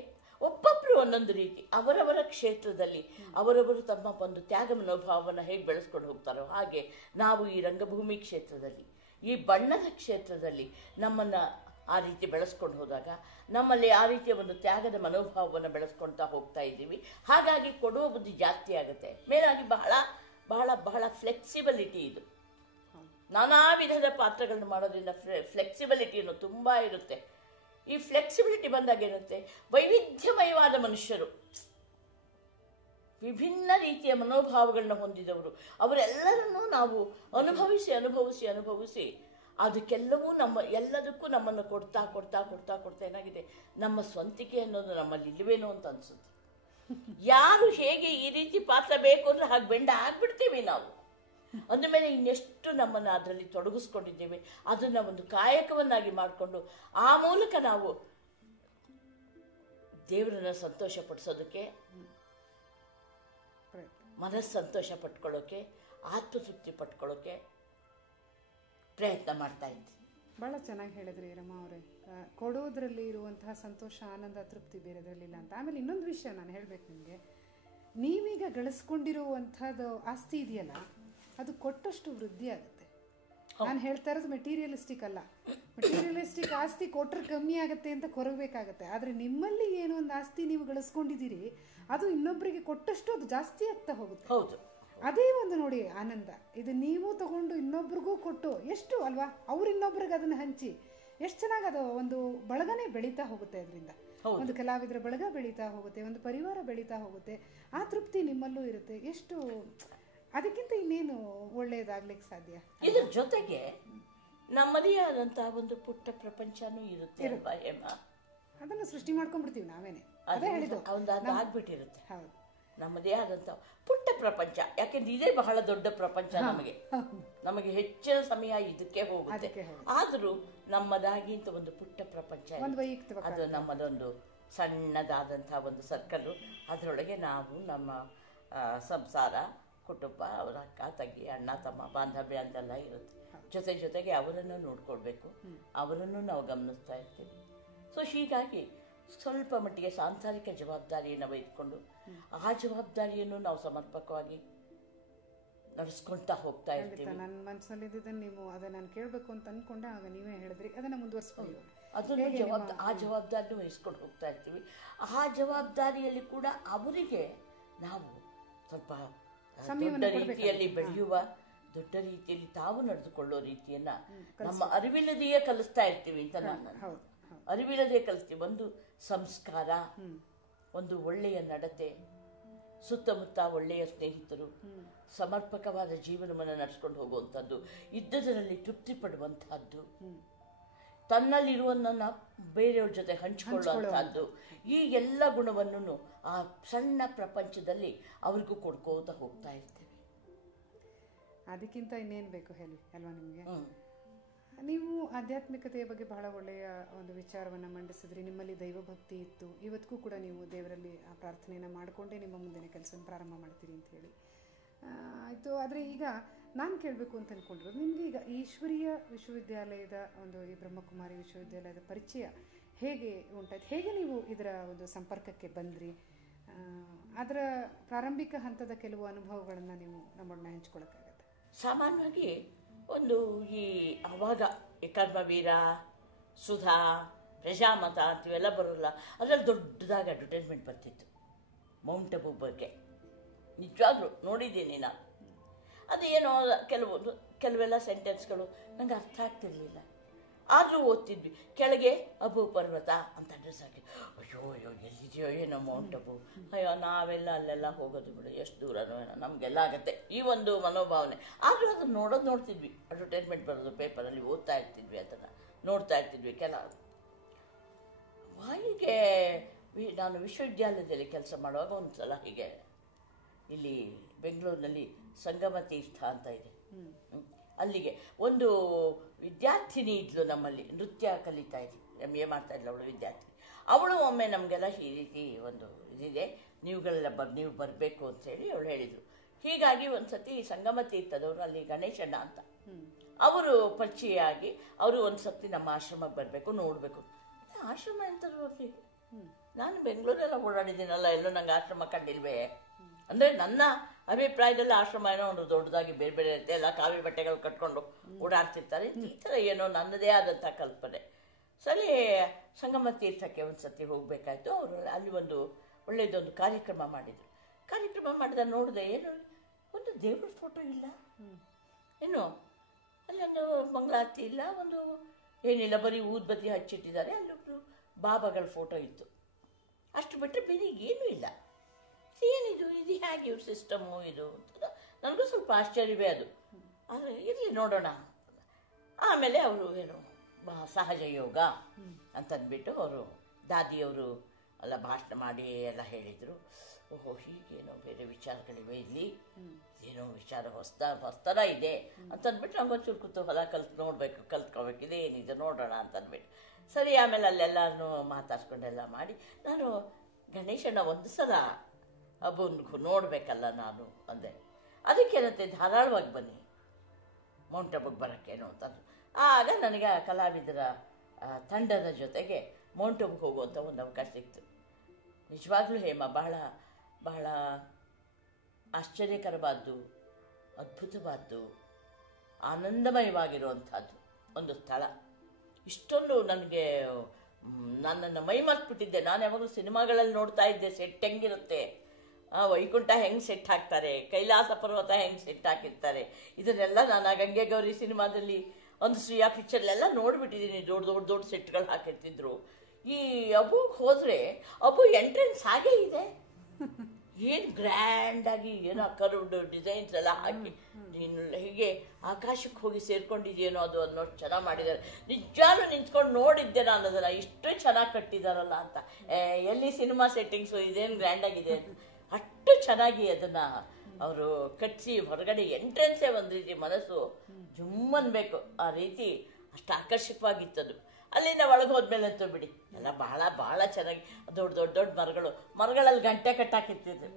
ಒಬ್ಬೊಬ್ಬರು ಒಂದೊಂದು ರೀತಿ ಅವರವರ ಕ್ಷೇತ್ರದಲ್ಲಿ ಅವರವರು ತಮ್ಮ ಒಂದು ತ್ಯಾಗ ಮನೋಭಾವವನ್ನು ಹೇಗೆ ಬೆಳೆಸ್ಕೊಂಡು ಹೋಗ್ತಾರೋ ಹಾಗೆ ನಾವು ಈ ರಂಗಭೂಮಿ ಕ್ಷೇತ್ರದಲ್ಲಿ, ಈ ಬಣ್ಣದ ಕ್ಷೇತ್ರದಲ್ಲಿ ನಮ್ಮನ್ನು ಆ ರೀತಿ ಬೆಳೆಸ್ಕೊಂಡು ಹೋದಾಗ ನಮ್ಮಲ್ಲಿ ಆ ರೀತಿಯ ಒಂದು ತ್ಯಾಗದ ಮನೋಭಾವವನ್ನು ಬೆಳೆಸ್ಕೊಳ್ತಾ ಹೋಗ್ತಾ ಇದ್ದೀವಿ. ಹಾಗಾಗಿ ಕೊಡುವ ಬುದ್ಧಿ ಜಾಸ್ತಿ ಆಗುತ್ತೆ. ಮೇಲಾಗಿ ಬಹಳ ಬಹಳ ಬಹಳ ಫ್ಲೆಕ್ಸಿಬಿಲಿಟಿ ಇದು. ನಾನಾ ವಿಧದ ಪಾತ್ರಗಳನ್ನು ಮಾಡೋದ್ರಿಂದ ಫ್ಲೆಕ್ಸಿಬಿಲಿಟಿಯನ್ನು ತುಂಬ ಇರುತ್ತೆ. ಈ ಫ್ಲೆಕ್ಸಿಬಿಲಿಟಿ ಬಂದಾಗ ಏನುತ್ತೆ, ವೈವಿಧ್ಯಮಯವಾದ ಮನುಷ್ಯರು, ವಿಭಿನ್ನ ರೀತಿಯ ಮನೋಭಾವಗಳನ್ನ ಹೊಂದಿದವರು, ಅವರೆಲ್ಲರನ್ನೂ ನಾವು ಅನುಭವಿಸಿ ಅನುಭವಿಸಿ ಅನುಭವಿಸಿ ಅದಕ್ಕೆಲ್ಲವೂ ಎಲ್ಲದಕ್ಕೂ ನಮ್ಮನ್ನು ಕೊಡ್ತಾ ಕೊಡ್ತಾ ಕೊಡ್ತಾ ಕೊಡ್ತಾ ಏನಾಗಿದೆ, ನಮ್ಮ ಸ್ವಂತಿಕೆ ಅನ್ನೋದು ನಮ್ಮಲ್ಲಿ ಇಲ್ಲವೇನೋ ಅಂತ ಅನ್ಸುತ್ತೆ. ಯಾರು ಹೇಗೆ ಈ ರೀತಿ ಪಾತ್ರ ಬೇಕು ಅಂದ್ರೆ ಹಾಗೆ ಬೆಂಡ ಆಗ್ಬಿಡ್ತೀವಿ ನಾವು. ಅಂದಮೇಲೆ ಇನ್ನೆಷ್ಟು ನಮ್ಮನ್ನು ಅದರಲ್ಲಿ ತೊಡಗಿಸ್ಕೊಂಡಿದ್ದೇವೆ, ಅದನ್ನ ಒಂದು ಕಾಯಕವನ್ನಾಗಿ ಮಾಡಿಕೊಂಡು ಆ ಮೂಲಕ ನಾವು ದೇವರನ್ನ ಸಂತೋಷ ಪಡಿಸೋದಕ್ಕೆ, ಮನಸ್ಸು ಸಂತೋಷ ಪಟ್ಕೊಳ್ಳೋಕೆ, ಆತ್ಮತೃಪ್ತಿ ಪಟ್ಕೊಳ್ಳೋಕೆ ಪ್ರಯತ್ನ ಮಾಡ್ತಾ ಇದ್ದೀನಿ. ಭಾಳ ಚೆನ್ನಾಗಿ ಹೇಳಿದ್ರಿ ರಮಾ ಅವರೇ. ಕೊಡೋದ್ರಲ್ಲಿ ಇರುವಂತಹ ಸಂತೋಷ, ಆನಂದ, ತೃಪ್ತಿ ಬೇರೆದ್ರಲ್ಲಿಲ್ಲ ಅಂತ. ಆಮೇಲೆ ಇನ್ನೊಂದು ವಿಷಯ ನಾನು ಹೇಳಬೇಕು ನಿಮಗೆ, ನೀವೀಗ ಗಳಿಸ್ಕೊಂಡಿರುವಂಥದ್ದು ಆಸ್ತಿ ಇದೆಯಲ್ಲ, ಅದು ಕೊಟ್ಟಷ್ಟು ವೃದ್ಧಿ ಆಗುತ್ತೆ. ನಾನು ಹೇಳ್ತಾ ಇರೋದು ಮೆಟೀರಿಯಲಿಸ್ಟಿಕ್ ಅಲ್ಲ. ಮೆಟೀರಿಯಲಿಸ್ಟಿಕ್ ಆಸ್ತಿ ಕೊಟ್ಟರೆ ಕಮ್ಮಿ ಆಗುತ್ತೆ ಅಂತ ಕೊರಗಬೇಕಾಗತ್ತೆ. ಆದರೆ ನಿಮ್ಮಲ್ಲಿ ಏನೋ ಒಂದು ಆಸ್ತಿ ನೀವು ಗಳಿಸ್ಕೊಂಡಿದ್ದೀರಿ, ಅದು ಇನ್ನೊಬ್ಬರಿಗೆ ಕೊಟ್ಟಷ್ಟು ಅದು ಜಾಸ್ತಿ ಆಗ್ತಾ ಹೋಗುತ್ತೆ. ಹೌದು, ಅದೇ ಒಂದು ನೋಡಿ ಆನಂದ. ಇದು ನೀವು ತಗೊಂಡು ಇನ್ನೊಬ್ರಿಗೂ ಕೊಟ್ಟು ಎಷ್ಟು ಅಲ್ವಾ, ಅವ್ರು ಇನ್ನೊಬ್ರಿಗೆ ಅದನ್ನು ಹಂಚಿ ಎಷ್ಟು ಚೆನ್ನಾಗಿ ಅದು ಒಂದು ಬಳಗನೆ ಬೆಳೀತಾ ಹೋಗುತ್ತೆ. ಅದರಿಂದ ಒಂದು ಕಲಾವಿದರ ಬಳಗ ಬೆಳೀತಾ ಹೋಗುತ್ತೆ, ಒಂದು ಪರಿವಾರ ಬೆಳೀತಾ ಹೋಗುತ್ತೆ. ಆ ತೃಪ್ತಿ ನಿಮ್ಮಲ್ಲೂ ಇರುತ್ತೆ. ಎಷ್ಟು ಅದಕ್ಕಿಂತ ಇನ್ನೇನು ಒಳ್ಳೆಯದಾಗ್ಲಿಕ್ಕೆ ಸಾಧ್ಯ. ಇದ್ರ ಜೊತೆಗೆ ನಮ್ಮದೇ ಆದಂತಹ ಒಂದು ಪುಟ್ಟ ಪ್ರಪಂಚನೂ ಇರುತ್ತೆ ಅಲ್ವಾ ಹೇಮ? ಅದನ್ನು ಸೃಷ್ಟಿ ಮಾಡ್ಕೊಂಡ್ಬಿಡ್ತೀವಿ ನಾವೇನೆ. ಅದೇ ಹೇಳಿದ್ದು, ಆಗ್ಬಿಟ್ಟಿರುತ್ತೆ. ಹೌದು, ನಮ್ಮದೇ ಆದಂತ ಪುಟ್ಟ ಪ್ರಪಂಚ. ಯಾಕೆಂದ್ರೆ ಇದೇ ಬಹಳ ದೊಡ್ಡ ಪ್ರಪಂಚ. ನಮಗೆ ಹೆಚ್ಚಿನ ಸಮಯ ಇದಕ್ಕೆ ಹೋಗುತ್ತೆ. ಆದ್ರೂ ನಮ್ಮದಾಗಿ ಅಂತ ಒಂದು ಪುಟ್ಟ ಪ್ರಪಂಚ, ಅದು ನಮ್ಮದೊಂದು ಸಣ್ಣದಾದಂತಹ ಒಂದು ಸರ್ಕಲ್ಲು. ಅದರೊಳಗೆ ನಾವು ನಮ್ಮ ಸಂಸಾರ, ಕುಟುಂಬ, ಅವರ ಅಕ್ಕ ತಂಗಿ, ಅಣ್ಣ ತಮ್ಮ, ಬಾಂಧವ್ಯ ಅಂತೆಲ್ಲ ಇರುತ್ತೆ. ಜೊತೆಗೆ ಅವರನ್ನು ನೋಡ್ಕೊಳ್ಬೇಕು, ಅವರನ್ನು ನಾವು ಗಮನಿಸ್ತಾ ಇರ್ತೀವಿ. ಸೊ ಹೀಗಾಗಿ ಸ್ವಲ್ಪ ಮಟ್ಟಿಗೆ ಸಾಂಸಾರಿಕ ಜವಾಬ್ದಾರಿಯನ್ನು ವಹಿಸಿಕೊಂಡು ಆ ಜವಾಬ್ದಾರಿಯನ್ನು ನಾವು ಸಮರ್ಪಕವಾಗಿ ನಡೆಸ್ಕೊಳ್ತಾ ಹೋಗ್ತಾ ಇರ್ತೀವಿ. ನನ್ನ ಮನಸ್ಸಲ್ಲಿ ಇದ್ದಿದ್ದನ್ನು ನೀವು ಅದನ್ನು ನಾನು ಕೇಳಬೇಕು ಅಂತ ಅಂದ್ಕೊಂಡೆ, ಆಗ ನೀವೇ ಹೇಳಿದ್ರಿ, ಅದನ್ನು ಮುಂದುವರಿಸ್ಕೊಂಡು ಅದನ್ನು ಆ ಜವಾಬ್ದಾರಿನೂ ವಹಿಸ್ಕೊಂಡು ಹೋಗ್ತಾ ಇರ್ತೀವಿ. ಆ ಜವಾಬ್ದಾರಿಯಲ್ಲಿ ಕೂಡ ಅವರಿಗೆ ನಾವು ಸ್ವಲ್ಪ ದೊಡ್ಡ ರೀತಿಯಲ್ಲಿ ಬೆಳೆಯುವ, ದೊಡ್ಡ ರೀತಿಯಲ್ಲಿ ತಾವು ನಡೆದುಕೊಳ್ಳೋ ರೀತಿಯನ್ನ ನಮ್ಮ ಅರಿವಿಲ್ಲದೆಯೇ ಕಲಿಸ್ತಾ ಇರ್ತೀವಿ ಅಂತ ನಾನು ಅರಿವಿಲ್ಲದೆ ಕಲಿಸ್ತೀವಿ. ಒಂದು ಸಂಸ್ಕಾರ, ಒಂದು ಒಳ್ಳೆಯ ನಡತೆ, ಸುತ್ತಮುತ್ತ ಒಳ್ಳೆಯ ಸ್ನೇಹಿತರು, ಸಮರ್ಪಕವಾದ ಜೀವನವನ್ನು ನಡೆಸ್ಕೊಂಡು ಹೋಗುವಂಥದ್ದು, ಇದ್ದದರಲ್ಲಿ ತೃಪ್ತಿ ಪಡುವಂತಹದ್ದು, ತನ್ನಲ್ಲಿರುವನ್ನ ಬೇರೆಯವ್ರ ಜೊತೆ ಹಂಚಿಕೊಳ್ಳುವಂತಹದ್ದು, ಈ ಎಲ್ಲ ಗುಣವನ್ನು ಆ ಸಣ್ಣ ಪ್ರಪಂಚದಲ್ಲಿ ಅವ್ರಿಗೂ ಕೊಡ್ಕೋತಾ ಹೋಗ್ತಾ ಇರ್ತೇವೆ. ಅದಕ್ಕಿಂತ ಇನ್ನೇನು ಬೇಕು ಹೇಳಿ ಅಲ್ವಾ ನಿಮಗೆ? ನೀವು ಆಧ್ಯಾತ್ಮಿಕತೆಯ ಬಗ್ಗೆ ಬಹಳ ಒಳ್ಳೆಯ ಒಂದು ವಿಚಾರವನ್ನು ಮಂಡಿಸಿದ್ರಿ. ನಿಮ್ಮಲ್ಲಿ ದೈವಭಕ್ತಿ ಇತ್ತು, ಇವತ್ತಿಗೂ ಕೂಡ ನೀವು ದೇವರಲ್ಲಿ ಆ ಪ್ರಾರ್ಥನೆಯನ್ನು ಮಾಡಿಕೊಂಡೇ ನಿಮ್ಮ ಮುಂದಿನ ಕೆಲಸವನ್ನು ಪ್ರಾರಂಭ ಮಾಡ್ತೀರಿ ಅಂತ ಹೇಳಿ ಆಯಿತು. ಆದರೆ ಈಗ ನಾನು ಕೇಳಬೇಕು ಅಂತ ಅಂದ್ಕೊಂಡಿರೋದು, ನಿಮಗೆ ಈಗ ಈಶ್ವರೀಯ ವಿಶ್ವವಿದ್ಯಾಲಯದ ಒಂದು ಈ ಬ್ರಹ್ಮಕುಮಾರಿ ವಿಶ್ವವಿದ್ಯಾಲಯದ ಪರಿಚಯ ಹೇಗೆ ಉಂಟಾಯ್ತು? ಹೇಗೆ ನೀವು ಇದರ ಒಂದು ಸಂಪರ್ಕಕ್ಕೆ ಬಂದ್ರಿ? ಅದರ ಪ್ರಾರಂಭಿಕ ಹಂತದ ಕೆಲವು ಅನುಭವಗಳನ್ನು ನೀವು ನಮ್ಮನ್ನ ಹಂಚ್ಕೊಳ್ಳೋಕ್ಕಾಗತ್ತೆ? ಸಾಮಾನ್ಯವಾಗಿ ಒಂದು ಈ ಆವಾಗ ಈ ಕರ್ಮವೀರ, ಸುಧಾ, ಪ್ರಜಾಮತ ಅಂತಿವೆಲ್ಲ ಬರೋಲ್ಲ, ಅದರಲ್ಲಿ ದೊಡ್ಡದಾಗಿ ಅಡ್ವರ್ಟೈಸ್ಮೆಂಟ್ ಬರ್ತಿತ್ತು ಮೌಂಟ್ ಅಬು ಬಗ್ಗೆ. ನಿಜವಾಗ್ಲೂ ನೋಡಿದ್ದೀನಿ ನಾನು. ಅದೇನೋ ಕೆಲವೆಲ್ಲ ಸೆಂಟೆನ್ಸ್ಗಳು ನನಗೆ ಅರ್ಥ ಆಗ್ತಿರ್ಲಿಲ್ಲ. ಆದರೂ ಓದ್ತಿದ್ವಿ. ಕೆಳಗೆ ಅಬು ಪರ್ವತ ಅಂತ ಅಡ್ರೆಸ್ ಹಾಕಿ, ಅಯ್ಯೋ ಅಯ್ಯೋ ಎಲ್ಲಿದೆಯೋ ಏನೋ ಮೌಂಟ್ ಅಬು, ಅಯ್ಯೋ ನಾವೆಲ್ಲ ಅಲ್ಲೆಲ್ಲ ಹೋಗೋದು ಬಿಡು, ಎಷ್ಟು ದೂರನೋ ಏನೋ ನಮಗೆಲ್ಲ ಆಗುತ್ತೆ ಈ ಒಂದು ಮನೋಭಾವನೆ. ಆದರೂ ಅದನ್ನು ನೋಡ್ತಿದ್ವಿ, ಅಡ್ವರ್ಟೈಸ್ಮೆಂಟ್ ಬರೋದು ಪೇಪರಲ್ಲಿ ಓದ್ತಾ ಇರ್ತಿದ್ವಿ, ಅದನ್ನು ನೋಡ್ತಾ ಇರ್ತಿದ್ವಿ. ಹೀಗೆ ನಾನು ವಿಶ್ವವಿದ್ಯಾಲಯದಲ್ಲಿ ಕೆಲಸ ಮಾಡುವಾಗ ಒಂದು ಸಲ ಹೀಗೆ ಇಲ್ಲಿ ಬೆಂಗಳೂರಿನಲ್ಲಿ ಸಂಗಮ ತೀರ್ಥ ಅಂತ ಇದೆ, ಅಲ್ಲಿಗೆ ಒಂದು ವಿದ್ಯಾರ್ಥಿನಿ ಇದ್ಲು ನಮ್ಮಲ್ಲಿ, ನೃತ್ಯ ಕಲಿತಾ ಇದ್ವಿ, MA ಮಾಡ್ತಾ ಇದ್ಲು ಅವಳು ವಿದ್ಯಾರ್ಥಿನಿ. ಅವಳು ಒಮ್ಮೆ ನಮಗೆಲ್ಲ ಈ ರೀತಿ ಒಂದು ಇದಿದೆ, ನೀವು ಬರಬೇಕು ಅಂತೇಳಿ ಅವಳು ಹೇಳಿದರು. ಹೀಗಾಗಿ ಒಂದು ಸತಿ ಸಂಗಮ ತೀರ್ಥದವರು ಅಲ್ಲಿ ಗಣೇಶಣ್ಣ ಅಂತ ಅವರು ಪರಿಚಯ ಆಗಿ ಅವರು ಒಂದು ಸತಿ ನಮ್ಮ ಆಶ್ರಮಕ್ಕೆ ಬರಬೇಕು, ನೋಡಬೇಕು. ಆಶ್ರಮ ಎಂಥದ್ದು ಅಲ್ಲಿ, ನಾನು ಬೆಂಗಳೂರೆಲ್ಲ ಓಡಾಡಿದ್ದೀನಲ್ಲ, ಎಲ್ಲೋ ನಂಗೆ ಆಶ್ರಮ ಕಂಡಿಲ್ವೇ ಅಂದರೆ ನನ್ನ ಅಭಿಪ್ರಾಯದಲ್ಲಿ ಆಶ್ರಮ ಏನೋ ಒಂದು ದೊಡ್ಡದಾಗಿ ಬೇರೆ ಬೇರೆ ಇರುತ್ತೆ, ಎಲ್ಲ ಕಾವಿ ಬಟ್ಟೆಗಳು ಕಟ್ಕೊಂಡು ಓಡಾಡ್ತಿರ್ತಾರೆ, ಈ ಥರ ಏನೋ ನನ್ನದೇ ಆದಂಥ ಕಲ್ಪನೆ. ಸರಿ, ಸಂಗಮ ತೀರ್ಥಕ್ಕೆ ಒಂದು ಸತಿ ಹೋಗಬೇಕಾಯ್ತು. ಅವರು ಅಲ್ಲಿ ಒಂದು ಒಳ್ಳೆಯದೊಂದು ಕಾರ್ಯಕ್ರಮ ಮಾಡಿದರು. ಕಾರ್ಯಕ್ರಮ ಮಾಡಿದ ನೋಡಿದೆ, ಏನು ಒಂದು ದೇವ್ರ ಫೋಟೋ ಇಲ್ಲ, ಏನು ಅಲ್ಲೊಂದು ಮಂಗಳಾರತಿ ಇಲ್ಲ, ಒಂದು ಏನಿಲ್ಲ, ಬರೀ ಊದ್ಬತ್ತಿ ಹಚ್ಚಿಟ್ಟಿದ್ದಾರೆ. ಅಲ್ಲೊಬ್ರು ಬಾಬಾಗಳ ಫೋಟೋ ಇತ್ತು, ಅಷ್ಟು ಬಿಟ್ಟರೆ ಬೇರೆ ಏನೂ ಇಲ್ಲ. ಏನಿದು, ಇದು ಹೇಗೆ ಇವ್ರ ಸಿಸ್ಟಮು ಇದು ಅಂತ ನನಗೂ ಸ್ವಲ್ಪ ಆಶ್ಚರ್ಯವೇ ಅದು. ಆದರೆ ಇರಲಿ ನೋಡೋಣ. ಆಮೇಲೆ ಅವರು ಏನು ಸಹಜ ಯೋಗ ಅಂತಂದ್ಬಿಟ್ಟು ಅವರು ದಾದಿಯವರು ಎಲ್ಲ ಭಾಷಣ ಮಾಡಿ ಎಲ್ಲ ಹೇಳಿದರು. ಓಹೋ, ಹೀಗೇನೋ ಬೇರೆ ವಿಚಾರಗಳಿವೆ ಇಲ್ಲಿ, ಏನೋ ವಿಚಾರ ಹೊಸ್ತರ ಇದೆ ಅಂತಂದ್ಬಿಟ್ಟು ನಮಗೊಂಚೂರು ಕುತೂಹಲ ಕಲ್ತ್ಕೋಬೇಕು, ಇದೇನಿದೆ ನೋಡೋಣ ಅಂತಂದ್ಬಿಟ್ಟು. ಸರಿ, ಆಮೇಲೆ ಅಲ್ಲೆಲ್ಲರೂ ಮಾತಾಡ್ಸ್ಕೊಂಡೆಲ್ಲ ಮಾಡಿ ನಾನು ಗಣೇಶನ ಒಂದು ಸಲ ಹಬ್ಬನಿಗೂ ನೋಡಬೇಕಲ್ಲ ನಾನು ಅಂದೆ. ಅದಕ್ಕೇನಂತೆ ಧಾರಾಳವಾಗಿ ಬನ್ನಿ ಮೌಂಟ್ ಅಬುಗೆ ಬರೋಕ್ಕೇನು ಅಂತಂದು. ಆಗ ನನಗೆ ಆ ಕಲಾವಿದರ ತಂಡದ ಜೊತೆಗೆ ಮೌಂಟ್ ಅಬುಗೆ ಹೋಗುವಂಥ ಒಂದು ಅವಕಾಶ ಸಿಕ್ತು. ನಿಜವಾಗ್ಲೂ ಹೇಮ ಬಹಳ ಬಹಳ ಆಶ್ಚರ್ಯಕರವಾದ್ದು, ಅದ್ಭುತವಾದ್ದು, ಆನಂದಮಯವಾಗಿರುವಂಥದ್ದು ಒಂದು ಸ್ಥಳ. ಇಷ್ಟೊಂದು ನನಗೆ ನನ್ನನ್ನು ಮೈಮರ್ತ್ಬಿಟ್ಟಿದ್ದೆ. ನಾನು ಯಾವಾಗಲೂ ಸಿನಿಮಾಗಳಲ್ಲಿ ನೋಡ್ತಾ ಇದ್ದೆ ಸೆಟ್ ಹೆಂಗಿರುತ್ತೆ, ವೈಕುಂಠ ಹೆಂಗೆ ಸೆಟ್ ಹಾಕ್ತಾರೆ, ಕೈಲಾಸ ಪರ್ವತ ಹೆಂಗೆ ಸೆಟ್ ಹಾಕಿರ್ತಾರೆ, ಇದನ್ನೆಲ್ಲ ನಾನು ಆ ಗಂಗೆ ಗೌರಿ ಸಿನಿಮಾದಲ್ಲಿ ಒಂದು ಶ್ರೀಯಾ ಪಿಕ್ಚರ್ಲೆಲ್ಲ ನೋಡ್ಬಿಟ್ಟಿದ್ದೀನಿ. ದೊಡ್ಡ ಸೆಟ್ಗಳು ಹಾಕಿರ್ತಿದ್ರು. ಈ ಅಬುಗೆ ಹೋದರೆ ಅಬು ಎಂಟ್ರೆನ್ಸ್ ಹಾಗೇ ಇದೆ, ಏನು ಗ್ರ್ಯಾಂಡಾಗಿ ಏನೋ ಕರ್ವ್ಡ್ ಡಿಸೈನ್ಸ್ ಎಲ್ಲ ಹಾಕಿ ನೀನು ಹೀಗೆ ಆಕಾಶಕ್ಕೆ ಹೋಗಿ ಸೇರ್ಕೊಂಡಿದೆಯೇನೋ ಅದು ಅನ್ನೋಷ್ಟು ಚೆನ್ನಾಗಿ ಮಾಡಿದ್ದಾರೆ. ನಿಜಾನು ನಿಂತ್ಕೊಂಡು ನೋಡಿದ್ದೆ ನಾನು ಅದನ್ನು, ಇಷ್ಟು ಚೆನ್ನಾಗಿ ಕಟ್ಟಿದಾರಲ್ಲ ಅಂತ. ಎಲ್ಲಿ ಸಿನಿಮಾ ಸೆಟ್ಟಿಂಗ್ಸು ಇದೇನು ಗ್ರ್ಯಾಂಡಾಗಿದೆ, ಅಷ್ಟು ಚೆನ್ನಾಗಿ ಅದನ್ನು ಅವರು ಕಟ್ಟಿಸಿ ಹೊರಗಡೆ ಎಂಟ್ರೆನ್ಸೇ ಒಂದು ರೀತಿ ಮನಸ್ಸು ಜುಮ್ಮನ್ಬೇಕು, ಆ ರೀತಿ ಅಷ್ಟು ಆಕರ್ಷಕವಾಗಿತ್ತದು. ಅಲ್ಲಿಂದ ಒಳಗೆ ಹೋದ್ಮೇಲೆ ಅಂತೂ ಬಿಡಿ ಎಲ್ಲ ಬಹಳ ಬಹಳ ಚೆನ್ನಾಗಿ ದೊಡ್ಡ ಮರಗಳಲ್ಲಿ ಗಂಟೆ ಕಟ್ಟಾಕಿರ್ತಿದ್ರು.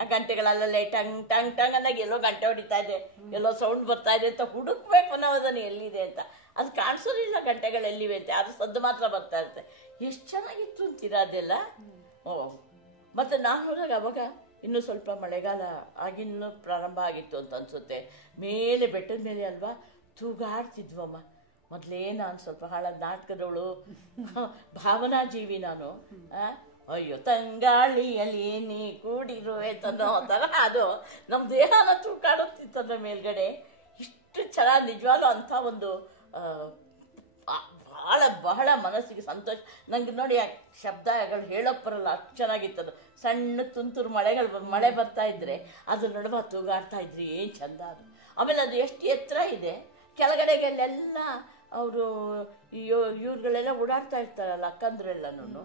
ಆ ಗಂಟೆಗಳಲ್ಲೇ ಟಂಗ್ ಟಂಗ್ ಟಂಗ್ ಅಂದಾಗ ಎಲ್ಲೋ ಗಂಟೆ ಹೊಡಿತಾ ಇದೆ, ಎಲ್ಲೋ ಸೌಂಡ್ ಬರ್ತಾ ಇದೆ ಅಂತ ಹುಡುಕ್ಬೇಕು ನಾವು ಅದನ್ನು ಎಲ್ಲಿದೆ ಅಂತ. ಅದು ಕಾಣಿಸೋದಿಲ್ಲ ಗಂಟೆಗಳು ಎಲ್ಲಿವೆ ಅಂತ, ಅದು ಸದ್ದು ಮಾತ್ರ ಬರ್ತಾ ಇರುತ್ತೆ. ಎಷ್ಟು ಚೆನ್ನಾಗಿತ್ತು ಅಂತೀರಾ ಅದೆಲ್ಲ. ಮತ್ತು ನಾನು ಹೋದಾಗ ಅವಾಗ ಇನ್ನೂ ಸ್ವಲ್ಪ ಮಳೆಗಾಲ ಆಗಿನ್ನೂ ಪ್ರಾರಂಭ ಆಗಿತ್ತು ಅಂತ ಅನಿಸುತ್ತೆ. ಮೇಲೆ ಬೆಟ್ಟದ ಮೇಲೆ ಅಲ್ವಾ ತೂಗಾಡ್ತಿದ್ವಮ್ಮ. ಮೊದಲೇ ನಾನು ಸ್ವಲ್ಪ ಹಾಳಾದ ನಾಟಕದವಳು, ಭಾವನಾ ಜೀವಿ ನಾನು. ಅಯ್ಯೋ ತಂಗಾಳಿಯಲ್ಲಿ ನೀ ಕೂಡಿರುವೆ ತನ್ನೋ ಥರ ಅದು ನಮ್ಮ ದೇಹನ ತೂಕಾಡುತ್ತಿತ್ತಂದ್ರೆ ಮೇಲ್ಗಡೆ. ಇಷ್ಟು ಚೆನ್ನಾಗಿ ನಿಜವಾಗ್ಲೂ ಅಂಥ ಒಂದು ಬಹಳ ಮನಸ್ಸಿಗೆ ಸಂತೋಷ. ನಂಗೆ ನೋಡಿ ಆ ಶಬ್ದಗಳು ಹೇಳೋಕ್ಕೆ ಬರಲ್ಲ, ಅಷ್ಟು ಚೆನ್ನಾಗಿತ್ತದು. ಸಣ್ಣ ತುಂತುರು ಮಳೆ ಬರ್ತಾ ಇದ್ರೆ ಅದ್ರ ನಡುವೆ ತೂಗಾಡ್ತಾ ಇದ್ರಿ, ಏನು ಚಂದ ಅದು. ಆಮೇಲೆ ಅದು ಎಷ್ಟು ಎತ್ತರ ಇದೆ, ಕೆಳಗಡೆಗೆಲ್ಲ ಅವರು ಇವ್ರುಗಳೆಲ್ಲ ಓಡಾಡ್ತಾ ಇರ್ತಾರಲ್ಲ ಅಕ್ಕಂದ್ರೆಲ್ಲನೂ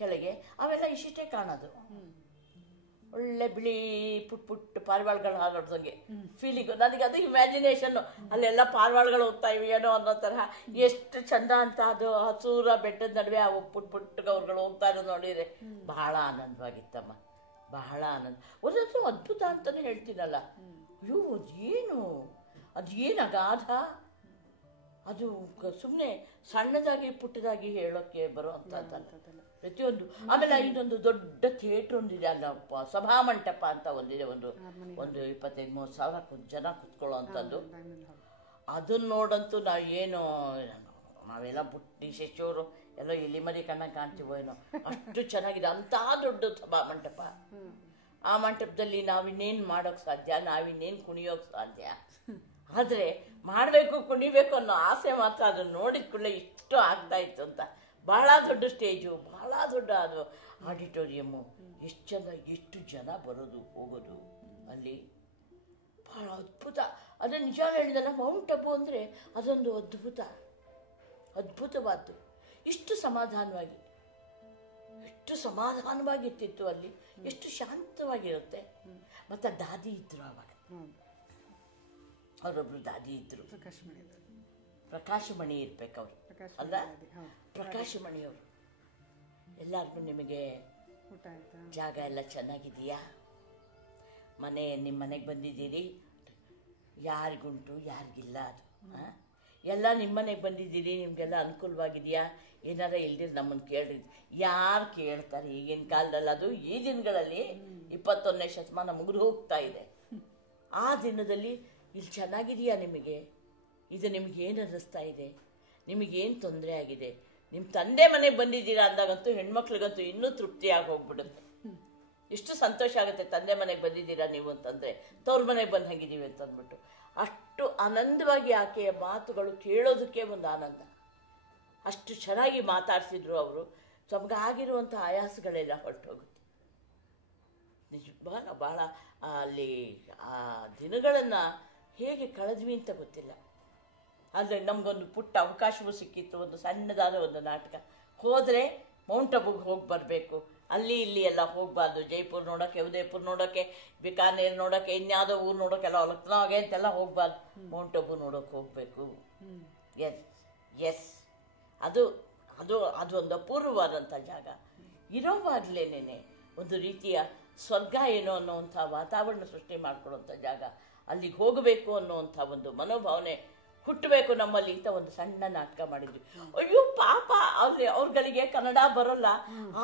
ಕೆಳಗೆ, ಅವೆಲ್ಲ ಇಷ್ಟೇ ಕಾಣೋದು. ಒಳ್ಳೆ ಬಿಳಿ ಪುಟ್ಟ ಪಾರಿವಾಳಗಳು ಹಾಗಾಡ್ದಂಗೆ ಫೀಲಿಂಗು ನನಗೆ. ಅದು ಇಮ್ಯಾಜಿನೇಷನ್ನು, ಅಲ್ಲೆಲ್ಲ ಪಾರಿವಾಳಗಳು ಹೋಗ್ತಾ ಇವೆ ಏನೋ ಅನ್ನೋ ತರಹ. ಎಷ್ಟು ಚಂದ ಅಂತ ಅದು ಹಸೂರ ಬೆಟ್ಟದ ನಡುವೆ ಅವು ಪುಟ್ಟ ಗೌರ್ಗಳು ಹೋಗ್ತಾ ಇರೋದು ನೋಡಿದರೆ ಬಹಳ ಆನಂದವಾಗಿತ್ತಮ್ಮ, ಬಹಳ ಆನಂದ. ಒಂದೊಂದು ಅದ್ಭುತ ಅಂತಲೇ ಹೇಳ್ತೀನಲ್ಲ. ಅಯ್ಯೋ ಅದೇನು ಅಗಾಧ, ಅದು ಸುಮ್ಮನೆ ಸಣ್ಣದಾಗಿ ಪುಟ್ಟದಾಗಿ ಹೇಳೋಕ್ಕೆ ಬರೋ ಅಂಥದ್ದಲ್ಲ ಪ್ರತಿಯೊಂದು. ಆಮೇಲೆ ಇದೊಂದು ದೊಡ್ಡ ಥಿಯೇಟ್ರ್ ಒಂದಿದೆ ಅಲ್ಲ, ಸಭಾಮಂಟಪ ಅಂತ ಒಂದಿದೆ, ಒಂದು 25-30 ಸಾವಿರ ಜನ ಕುತ್ಕೊಳ್ಳೋ ಅಂಥದ್ದು. ಅದನ್ನು ನೋಡಂತೂ ನಾವೆಲ್ಲ ಬುಟ್ಟಿ ಶೆಚ್ಚೋರು ಎಲ್ಲೋ ಎಲ್ಲಿ ಮರಿ ಕಣ್ಣಾಗ ಕಾಣ್ತೀವೋ ಏನೋ, ಅಷ್ಟು ಚೆನ್ನಾಗಿದೆ ಅಂಥ ದೊಡ್ಡ ಸಭಾಮಂಟಪ. ಆ ಮಂಟಪದಲ್ಲಿ ನಾವಿನ್ನೇನು ಮಾಡೋಕ್ಕೆ ಸಾಧ್ಯ, ನಾವಿನ್ನೇನು ಕುಣಿಯೋಕ್ಕೆ ಸಾಧ್ಯ. ಆದರೆ ಮಾಡಬೇಕು ಕುಣಿಬೇಕು ಅನ್ನೋ ಆಸೆ ಮಾತ್ರ ಅದನ್ನು ನೋಡಿದ ಕೂಡಲೇ ಇಷ್ಟು ಆಗ್ತಾ ಇತ್ತು ಅಂತ. ಬಹಳ ದೊಡ್ಡ ಸ್ಟೇಜು, ಬಹಳ ದೊಡ್ಡ ಅದು ಆಡಿಟೋರಿಯಮ್ಮು, ಎಷ್ಟು ಜನ ಬರೋದು ಹೋಗೋದು ಅಲ್ಲಿ, ಬಹಳ ಅದ್ಭುತ. ಅದನ್ನು ನಿಜ ಹೇಳಿದಲ್ಲ, ಮೌಂಟ್ ಅಬು ಅಂದರೆ ಅದೊಂದು ಅದ್ಭುತವಾದ್ದು. ಇಷ್ಟು ಸಮಾಧಾನವಾಗಿರ್ತಿತ್ತು ಅಲ್ಲಿ, ಎಷ್ಟು ಶಾಂತವಾಗಿರುತ್ತೆ. ಮತ್ತು ದಾದಿ ಇದ್ರು ಆವಾಗ, ಅವರೊಬ್ರು ದಾದಿ ಇದ್ರು, ಪ್ರಕಾಶಮಣಿ ಇರ್ಬೇಕು ಅವರು ಅಲ್ಲ, ಪ್ರಕಾಶಮಣಿಯವರು. ಎಲ್ಲರಿಗೂ ನಿಮಗೆ ಜಾಗ ಎಲ್ಲ ಚೆನ್ನಾಗಿದೆಯಾ, ನಿಮ್ಮ ಮನೆಗೆ ಬಂದಿದ್ದೀರಿ, ಯಾರಿಗುಂಟು ಯಾರಿಗಿಲ್ಲ ಅದು ಎಲ್ಲ ನಿಮ್ಮ ಮನೆಗೆ ಬಂದಿದ್ದೀರಿ, ನಿಮಗೆಲ್ಲ ಅನುಕೂಲವಾಗಿದೆಯಾ, ಏನಾರ ಇಲ್ದಿರ ನಮ್ಮನ್ನು ಕೇಳಿ. ಯಾರು ಕೇಳ್ತಾರೆ ಈಗಿನ ಕಾಲದಲ್ಲಿ? ಅದು ಈ ದಿನಗಳಲ್ಲಿ 21ನೇ ಶತಮಾನ ಮುಗಿದು ಹೋಗ್ತಾ ಇದೆ. ಆ ದಿನದಲ್ಲಿ ಇಲ್ಲಿ ಚೆನ್ನಾಗಿದೆಯಾ ನಿಮಗೆ, ಇದು ನಿಮಗೇನು ಅನ್ನಿಸ್ತಾ ಇದೆ, ನಿಮಗೇನು ತೊಂದರೆ ಆಗಿದೆ, ನಿಮ್ಮ ತಂದೆ ಮನೆಗೆ ಬಂದಿದ್ದೀರಾ ಅಂದಾಗಂತೂ ಹೆಣ್ಮಕ್ಳಿಗಂತೂ ಇನ್ನೂ ತೃಪ್ತಿಯಾಗಿ ಹೋಗ್ಬಿಡುತ್ತೆ. ಎಷ್ಟು ಸಂತೋಷ ಆಗುತ್ತೆ ತಂದೆ ಮನೆಗೆ ಬಂದಿದ್ದೀರಾ ನೀವು ಅಂತಂದರೆ, ತವ್ರ ಮನೆಗೆ ಬಂದು ಹಂಗಿದ್ದೀವಿ ಅಂತಂದ್ಬಿಟ್ಟು. ಅಷ್ಟು ಆನಂದವಾಗಿ ಆಕೆಯ ಮಾತುಗಳು ಕೇಳೋದಕ್ಕೆ ಒಂದು ಆನಂದ. ಅಷ್ಟು ಚೆನ್ನಾಗಿ ಮಾತಾಡ್ತಿದ್ರು ಅವರು. ತಮಗಾಗಿರುವಂಥ ಆಯಾಸಗಳೆಲ್ಲ ಹೊರಟೋಗುತ್ತೆ. ನಿಜ ಭಾಳ ಅಲ್ಲಿ ಆ ದಿನಗಳನ್ನು ಹೇಗೆ ಕಳೆದ್ವಿ ಅಂತ ಗೊತ್ತಿಲ್ಲ. ಆದರೆ ನಮಗೊಂದು ಪುಟ್ಟ ಅವಕಾಶವೂ ಸಿಕ್ಕಿತ್ತು, ಒಂದು ಸಣ್ಣದಾದ ಒಂದು ನಾಟಕ. ಹೋದರೆ ಮೌಂಟ್ ಅಬುಗೆ ಹೋಗಿ ಬರಬೇಕು, ಅಲ್ಲಿ ಇಲ್ಲಿ ಎಲ್ಲ ಹೋಗಬಾರ್ದು. ಜೈಪುರ್ ನೋಡೋಕ್ಕೆ, ಉದಯಪುರ ನೋಡೋಕ್ಕೆ, ಬಿಕಾನೇರ್ ನೋಡೋಕ್ಕೆ, ಇನ್ಯಾವುದೋ ಊರು ನೋಡೋಕ್ಕೆಲ್ಲ ಲಕ್ನೋಗೆ ಅಂತೆಲ್ಲ ಹೋಗಬಾರ್ದು, ಮೌಂಟ್ ಅಬು ನೋಡೋಕೆ ಹೋಗಬೇಕು. ಎಸ್ ಅದು ಅದು ಅದೊಂದು ಅಪೂರ್ವವಾದಂಥ ಜಾಗ. ಇರೋವಾಗಲೇನೆ ಒಂದು ರೀತಿಯ ಸ್ವರ್ಗ ಏನೋ ಅನ್ನೋವಂಥ ವಾತಾವರಣ ಸೃಷ್ಟಿ ಮಾಡ್ಕೊಳ್ಳೋಂಥ ಜಾಗ. ಅಲ್ಲಿಗೆ ಹೋಗಬೇಕು ಅನ್ನೋವಂಥ ಒಂದು ಮನೋಭಾವನೆ ಹುಟ್ಟಬೇಕು ನಮ್ಮಲ್ಲಿ ಅಂತ ಒಂದು ಸಣ್ಣ ನಾಟಕ ಮಾಡಿದ್ವಿ. ಅಯ್ಯೋ ಪಾಪ ಅವ್ರುಗಳಿಗೆ ಕನ್ನಡ ಬರೋಲ್ಲ,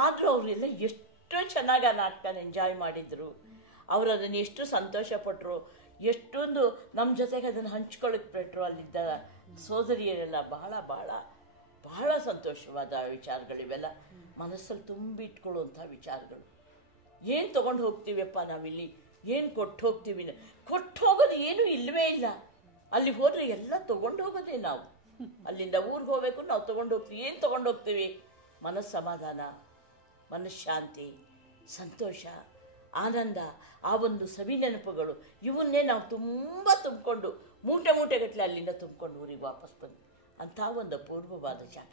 ಆದರೂ ಅವರೆಲ್ಲ ಎಷ್ಟು ಚೆನ್ನಾಗಿ ಆ ನಾಟಕನ ಎಂಜಾಯ್ ಮಾಡಿದ್ರು. ಅವರು ಅದನ್ನು ಎಷ್ಟು ಸಂತೋಷಪಟ್ಟರು, ಎಷ್ಟೊಂದು ನಮ್ಮ ಜೊತೆಗೆ ಅದನ್ನು ಹಂಚ್ಕೊಳ್ಳೋಕೆ ಬಿಟ್ಟರು. ಅಲ್ಲಿದ್ದ ಸೋದರಿಯರೆಲ್ಲ ಬಹಳ ಬಹಳ ಬಹಳ ಸಂತೋಷವಾದ ವಿಚಾರಗಳಿವೆಲ್ಲ, ಮನಸ್ಸಲ್ಲಿ ತುಂಬಿಟ್ಕೊಳ್ಳುವಂಥ ವಿಚಾರಗಳು. ಏನು ತೊಗೊಂಡು ಹೋಗ್ತೀವಪ್ಪ ನಾವಿಲ್ಲಿ, ಏನು ಕೊಟ್ಟು ಹೋಗ್ತೀವಿ? ಕೊಟ್ಟು ಹೋಗೋದು ಏನೂ ಇಲ್ಲವೇ ಇಲ್ಲ. ಅಲ್ಲಿ ಹೋದರೆ ಎಲ್ಲ ತೊಗೊಂಡು ಹೋಗೋದೇ ನಾವು. ಅಲ್ಲಿಂದ ಊರಿಗೆ ಹೋಗಬೇಕು, ನಾವು ತೊಗೊಂಡು ಹೋಗ್ತೀವಿ. ಏನು ತೊಗೊಂಡು ಹೋಗ್ತೀವಿ? ಮನಸ್ಸಮಾಧಾನ, ಮನಃಶಾಂತಿ, ಸಂತೋಷ, ಆನಂದ, ಆ ಒಂದು ಸವಿ ನೆನಪುಗಳು, ಇವನ್ನೇ ನಾವು ತುಂಬ ತುಂಬಿಕೊಂಡು ಮೂಟೆಗಟ್ಟಲೆ ಅಲ್ಲಿಂದ ತುಂಬಿಕೊಂಡು ಊರಿಗೆ ವಾಪಸ್ ಬಂದು ಅಂಥ ಒಂದು ಅಪೂರ್ವವಾದ ಜಾಗ.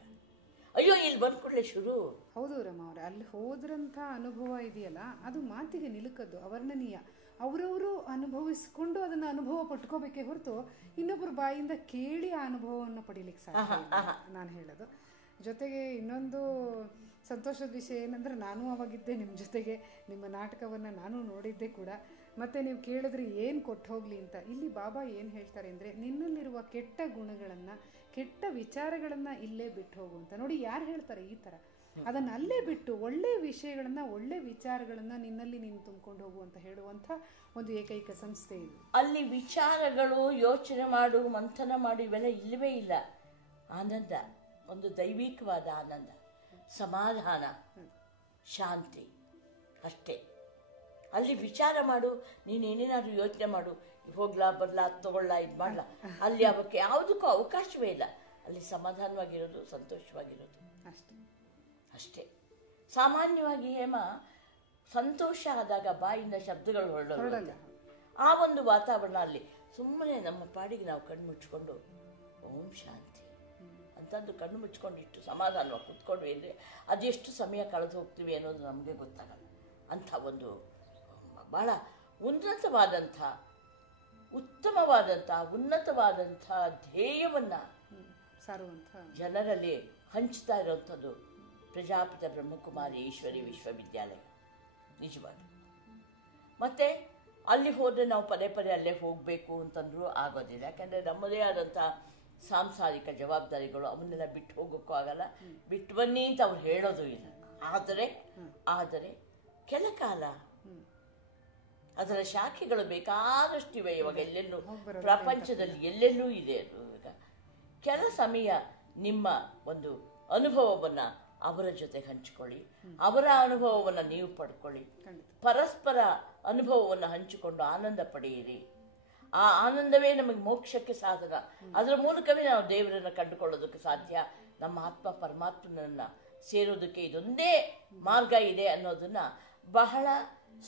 ಅಯ್ಯೋ ಇಲ್ಲಿ ಬಂದ ಕೂಡಲೇ ಶುರು. ಹೌದು ರಮ್ಮ ಅವರೇ, ಅಲ್ಲಿ ಹೋದ್ರಂಥ ಅನುಭವ ಇದೆಯಲ್ಲ, ಅದು ಮಾತಿಗೆ ನಿಲುಕದ್ದು, ಅವರ್ಣನೀಯ. ಅವರವರು ಅನುಭವಿಸ್ಕೊಂಡು ಅದನ್ನು ಅನುಭವ ಪಟ್ಕೋಬೇಕೇ ಹೊರತು ಇನ್ನೊಬ್ಬರ ಬಾಯಿಂದ ಕೇಳಿ ಆ ಅನುಭವವನ್ನು ಪಡೀಲಿಕ್ಕೆ ಸಾಧ್ಯ ನಾನು ಹೇಳೋದು. ಜೊತೆಗೆ ಇನ್ನೊಂದು ಸಂತೋಷದ ವಿಷಯ ಏನಂದರೆ, ನಾನು ಅವಾಗಿದ್ದೆ ನಿಮ್ಮ ಜೊತೆಗೆ, ನಿಮ್ಮ ನಾಟಕವನ್ನು ನಾನು ನೋಡಿದ್ದೆ ಕೂಡ. ಮತ್ತು ನೀವು ಕೇಳಿದ್ರೆ ಏನು ಕೊಟ್ಟು ಹೋಗಲಿ ಅಂತ. ಇಲ್ಲಿ ಬಾಬಾ ಏನು ಹೇಳ್ತಾರೆ ಅಂದರೆ, ನಿನ್ನಲ್ಲಿರುವ ಕೆಟ್ಟ ಗುಣಗಳನ್ನು, ಕೆಟ್ಟ ವಿಚಾರಗಳನ್ನು ಇಲ್ಲೇ ಬಿಟ್ಟು ಹೋಗು ಅಂತ. ನೋಡಿ ಯಾರು ಹೇಳ್ತಾರೆ ಈ ಥರ? ಅದನ್ನು ಅಲ್ಲೇ ಬಿಟ್ಟು ಒಳ್ಳೆ ವಿಷಯಗಳನ್ನು, ಒಳ್ಳೆ ವಿಚಾರಗಳನ್ನು ನಿನ್ನಲ್ಲಿ ನೀನು ತುಂಬಿಕೊಂಡು ಹೋಗು ಅಂತ ಹೇಳುವಂಥ ಒಂದು ಏಕೈಕ ಸಂಸ್ಥೆ ಇದು. ಅಲ್ಲಿ ವಿಚಾರಗಳು, ಯೋಚನೆ ಮಾಡು, ಮಂಥನ ಮಾಡು, ಇವೆಲ್ಲ ಇಲ್ಲವೇ ಇಲ್ಲ. ಆನಂದ, ಒಂದು ದೈವಿಕವಾದ ಆನಂದ, ಸಮಾಧಾನ, ಶಾಂತಿ ಅಷ್ಟೇ. ಅಲ್ಲಿ ವಿಚಾರ ಮಾಡು, ನೀನೇನೇನಾದ್ರೂ ಯೋಚನೆ ಮಾಡು, ಹೋಗ್ಲಾ ಬರಲಾ, ತಗೊಳ್ಳ, ಇದು ಮಾಡಲಾ, ಅಲ್ಲಿ ಅವಕ್ಕೆ ಯಾವುದಕ್ಕೂ ಅವಕಾಶವೇ ಇಲ್ಲ. ಅಲ್ಲಿ ಸಮಾಧಾನವಾಗಿರೋದು, ಸಂತೋಷವಾಗಿರೋದು ಅಷ್ಟೇ. ಸಾಮಾನ್ಯವಾಗಿ ಹೇಮ ಸಂತೋಷ ಆದಾಗ ಬಾಯಿಂದ ಶಬ್ದಗಳು ಹೊರಡಲ್ಲ. ಆ ಒಂದು ವಾತಾವರಣ ಅಲ್ಲಿ ಸುಮ್ಮನೆ ನಮ್ಮ ಪಾಡಿಗೆ ನಾವು ಕಣ್ಣು ಮುಚ್ಕೊಂಡು ಓಂ ಶಾಂತಿ ಅಂತಂದು ಕಣ್ಣು ಮುಚ್ಕೊಂಡಿಟ್ಟು ಸಮಾಧಾನವಾಗಿ ಕೂತ್ಕೊಂಡ್ವಿ ಅಂದರೆ ಅದೆಷ್ಟು ಸಮಯ ಕಳೆದು ಹೋಗ್ತೀವಿ ಅನ್ನೋದು ನಮಗೆ ಗೊತ್ತಾಗಲ್ಲ. ಅಂಥ ಒಂದು ಭಾಳ ಉನ್ನತವಾದಂಥ, ಉತ್ತಮವಾದಂಥ, ಉನ್ನತವಾದಂಥ ಧ್ಯೇಯವನ್ನು ಸಾರುವಂಥ ಜನರಲ್ಲಿ ಹಂಚ್ತಾ ಇರೋವಂಥದ್ದು ಪ್ರಜಾಪಿತ ಬ್ರಹ್ಮಕುಮಾರಿ ಈಶ್ವರಿ ವಿಶ್ವವಿದ್ಯಾಲಯ. ನಿಜವಾಗಿ. ಮತ್ತು ಅಲ್ಲಿ ಹೋದರೆ ನಾವು ಪದೇ ಪದೇ ಅಲ್ಲೇ ಹೋಗಬೇಕು ಅಂತಂದರೂ ಆಗೋದಿಲ್ಲ. ಯಾಕಂದರೆ ನಮ್ಮದೇ ಆದಂಥ ಸಾಂಸಾರಿಕ ಜವಾಬ್ದಾರಿಗಳು, ಅವನ್ನೆಲ್ಲ ಬಿಟ್ಟು ಹೋಗೋಕ್ಕೂ ಆಗಲ್ಲ. ಬಿಟ್ಟು ಬನ್ನಿ ಅಂತ ಅವ್ರು ಹೇಳೋದು ಇಲ್ಲ. ಆದರೆ ಕೆಲ ಕಾಲ ಅದರ ಶಾಖೆಗಳು ಬೇಕಾದಷ್ಟಿವೆ. ಇವಾಗ ಎಲ್ಲೆಲ್ಲೂ ಪ್ರಪಂಚದಲ್ಲಿ ಎಲ್ಲೆಲ್ಲೂ ಇದೆ ಅದು. ಈಗ ಕೆಲ ಸಮಯ ನಿಮ್ಮ ಒಂದು ಅನುಭವವನ್ನು ಅವರ ಜೊತೆ ಹಂಚಿಕೊಳ್ಳಿ, ಅವರ ಅನುಭವವನ್ನು ನೀವು ಪಡ್ಕೊಳ್ಳಿ, ಪರಸ್ಪರ ಅನುಭವವನ್ನು ಹಂಚಿಕೊಂಡು ಆನಂದ ಪಡೆಯಿರಿ. ಆ ಆನಂದವೇ ನಮಗೆ ಮೋಕ್ಷಕ್ಕೆ ಸಾಧನ. ಅದರ ಮೂಲಕವೇ ನಾವು ದೇವರನ್ನು ಕಂಡುಕೊಳ್ಳೋದಕ್ಕೆ ಸಾಧ್ಯ. ನಮ್ಮ ಆತ್ಮ ಪರಮಾತ್ಮನನ್ನ ಸೇರೋದಕ್ಕೆ ಇದೊಂದೇ ಮಾರ್ಗ ಇದೆ ಅನ್ನೋದನ್ನ ಬಹಳ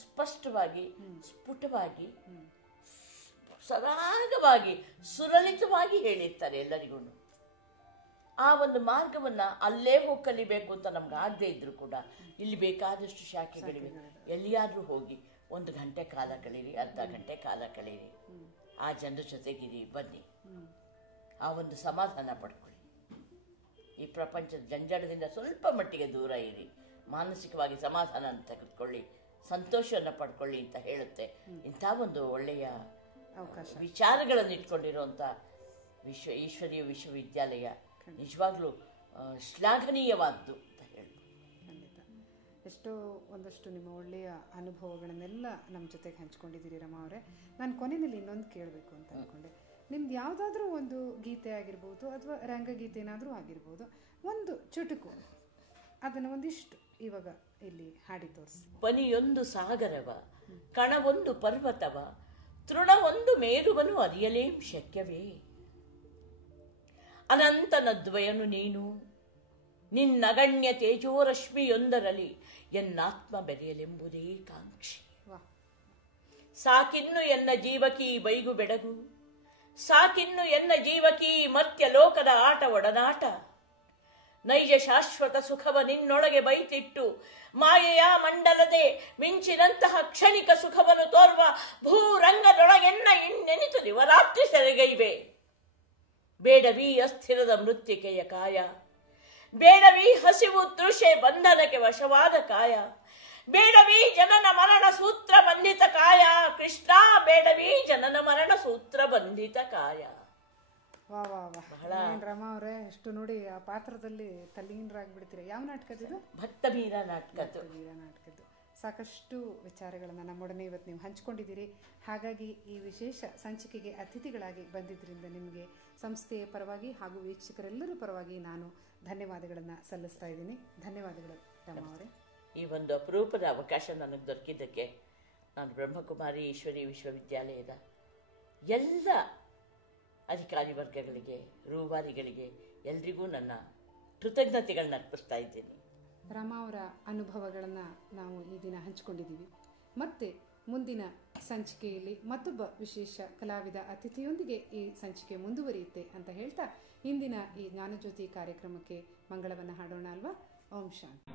ಸ್ಪಷ್ಟವಾಗಿ, ಸ್ಫುಟವಾಗಿ, ಸರಾಗವಾಗಿ, ಸುಲಲಿತವಾಗಿ ಹೇಳಿರ್ತಾರೆ ಎಲ್ಲರಿಗೂ. ಆ ಒಂದು ಮಾರ್ಗವನ್ನ ಅಲ್ಲೇ ಹೋಗಿ ಕಲಿಬೇಕು ಅಂತ ನಮ್ಗೆ ಆಗದೆ ಇದ್ರು ಕೂಡ ಇಲ್ಲಿ ಬೇಕಾದಷ್ಟು ಶಾಖೆಗಳಿವೆ. ಎಲ್ಲಿಯಾದ್ರೂ ಹೋಗಿ 1 ಗಂಟೆ ಕಾಲ ಕಳೀರಿ, ಅರ್ಧ ಗಂಟೆ ಕಾಲ ಕಳೀರಿ, ಆ ಜನರ ಜೊತೆಗಿರಿ, ಬನ್ನಿ, ಆ ಒಂದು ಸಮಾಧಾನ ಪಡ್ಕೊಳ್ಳಿ. ಈ ಪ್ರಪಂಚದ ಜಂಜಾಟದಿಂದ ಸ್ವಲ್ಪ ಮಟ್ಟಿಗೆ ದೂರ ಇರಿ, ಮಾನಸಿಕವಾಗಿ ಸಮಾಧಾನ ತೆಗೆದುಕೊಳ್ಳಿ, ಸಂತೋಷವನ್ನು ಪಡ್ಕೊಳ್ಳಿ ಅಂತ ಹೇಳುತ್ತೆ. ಇಂಥ ಒಂದು ಒಳ್ಳೆಯ ಅವಕಾಶ ವಿಚಾರಗಳನ್ನು ಇಟ್ಕೊಂಡಿರುವಂಥ ಈಶ್ವರೀಯ ವಿಶ್ವವಿದ್ಯಾಲಯ ನಿಜವಾಗ್ಲೂ ಶ್ಲಾಘನೀಯವಾದ್ದು ಅಂತ ಹೇಳ್ಬೋದು. ಖಂಡಿತ. ಎಷ್ಟೋ ಒಂದಷ್ಟು ನಿಮ್ಮ ಒಳ್ಳೆಯ ಅನುಭವಗಳನ್ನೆಲ್ಲ ನಮ್ಮ ಜೊತೆಗೆ ಹಂಚ್ಕೊಂಡಿದ್ದೀರಿ ರಮಾ ಅವರೇ. ನಾನು ಕೊನೆಯಲ್ಲಿ ಇನ್ನೊಂದು ಕೇಳಬೇಕು ಅಂತ ಅಂದ್ಕೊಂಡೆ. ನಿಮ್ದು ಯಾವುದಾದ್ರೂ ಒಂದು ಗೀತೆ ಆಗಿರ್ಬೋದು ಅಥವಾ ರಂಗಗೀತೆ ಏನಾದರೂ ಆಗಿರ್ಬೋದು, ಒಂದು ಚುಟುಕು ಅದನ್ನು ಒಂದಿಷ್ಟು ಇವಾಗ ಇಲ್ಲಿ ಹಾಡಿ ತೋರಿಸಿ. ಪನಿಯೊಂದು ಸಾಗರವ, ಕಣವೊಂದು ಪರ್ವತವ, ತೃಣವೊಂದು ಮೇರುವನು ಅರಿಯಲೇಂ ಶಕ್ಯವೇ. ಅನಂತನ ದ್ವಯನು ನೀನು, ನಿನ್ನಗಣ್ಯ ತೇಜೋರಶ್ಮಿಯೊಂದರಲ್ಲಿ ಎನ್ನಾತ್ಮ ಬೆರೆಯಲೆಂಬುದೇ ಕಾಂಕ್ಷಿ. ಸಾಕಿನ್ನು ಎನ್ನ ಜೀವಕಿ ಬೈಗು ಬೆಡಗು, ಸಾಕಿನ್ನು ಎನ್ನ ಜೀವಕಿ ಮರ್ತ್ಯ ಲೋಕದ ಆಟ ಒಡನಾಟ. ನೈಜ ಶಾಶ್ವತ ಸುಖವ ನಿನ್ನೊಳಗೆ ಬೈತಿಟ್ಟು ಮಾಯೆಯ ಮಂಡಲದೆ ಮಿಂಚಿನಂತಹ ಕ್ಷಣಿಕ ಸುಖವನ್ನು ತೋರುವ ಭೂರಂಗದೊಳಗೆನ್ನ ಇನ್ನೆನಿತು ದಿವರಾತ್ರಿ ಸೆರೆಗೈವೆ. ಬೇಡವಿ ಅಸ್ಥಿರದ ಮೃತ್ತಿಕೆಯ ಕಾಯ, ಬೇಡವಿ ಹಸಿವು ತೃಷೆ ಬಂಧನಕ್ಕೆ ವಶವಾದ ಕಾಯ, ಬೇಡವಿ ಜನನ ಮರಣ ಸೂತ್ರ ಬಂಧಿತ ಕಾಯ. ಕೃಷ್ಣ ಬೇಡವಿ ಜನನ ಮರಣ ಸೂತ್ರ ಬಂಧಿತ ಕಾಯ. ವಾ ವಾ ವಾ, ಬಹಳ ರಮಾ ಅವರೇ, ಎಷ್ಟು ನೋಡಿ ಆ ಪಾತ್ರದಲ್ಲಿ ತಲ್ಲೀನರಾಗ್ಬಿಡ್ತೀರಿ. ಯಾವ ನಾಟಕದಿದು? ಭಕ್ತವೀರ ನಾಟಕದ್ದು. ನಾಟಕದ್ದು ಸಾಕಷ್ಟು ವಿಚಾರಗಳನ್ನು ನಮ್ಮೊಡನೆ ಇವತ್ತು ನೀವು ಹಂಚ್ಕೊಂಡಿದ್ದೀರಿ. ಹಾಗಾಗಿ ಈ ವಿಶೇಷ ಸಂಚಿಕೆಗೆ ಅತಿಥಿಗಳಾಗಿ ಬಂದಿದ್ದರಿಂದ ನಿಮಗೆ ಸಂಸ್ಥೆಯ ಪರವಾಗಿ ಹಾಗೂ ವೀಕ್ಷಕರೆಲ್ಲರ ಪರವಾಗಿ ನಾನು ಧನ್ಯವಾದಗಳನ್ನು ಸಲ್ಲಿಸ್ತಾ ಇದ್ದೀನಿ. ಧನ್ಯವಾದಗಳು ರಮಾ ಅವರೇ. ಈ ಒಂದು ಅಪರೂಪದ ಅವಕಾಶ ನನಗೆ ದೊರಕಿದ್ದಕ್ಕೆ ನಾನು ಬ್ರಹ್ಮಕುಮಾರಿ ಈಶ್ವರೀಯ ವಿಶ್ವವಿದ್ಯಾಲಯದ ಎಲ್ಲ ಅಧಿಕಾರಿ ವರ್ಗಗಳಿಗೆ, ರೂವಾರಿಗಳಿಗೆ, ಎಲ್ರಿಗೂ ನನ್ನ ಕೃತಜ್ಞತೆಗಳನ್ನ ಅರ್ಪಿಸ್ತಾ ಇದ್ದೀನಿ. ರಮಾ ಅವರ ಅನುಭವಗಳನ್ನು ನಾವು ಈ ದಿನ ಹಂಚಿಕೊಂಡಿದ್ದೀವಿ. ಮತ್ತೆ ಮುಂದಿನ ಸಂಚಿಕೆಯಲ್ಲಿ ಮತ್ತೊಬ್ಬ ವಿಶೇಷ ಕಲಾವಿದ ಅತಿಥಿಯೊಂದಿಗೆ ಈ ಸಂಚಿಕೆ ಮುಂದುವರಿಯುತ್ತೆ ಅಂತ ಹೇಳ್ತಾ ಇಂದಿನ ಈ ಜ್ಞಾನಜ್ಯೋತಿ ಕಾರ್ಯಕ್ರಮಕ್ಕೆ ಮಂಗಳವನ್ನು ಹಾಡೋಣ ಅಲ್ವಾ? ಓಂ ಶಾಂತಿ.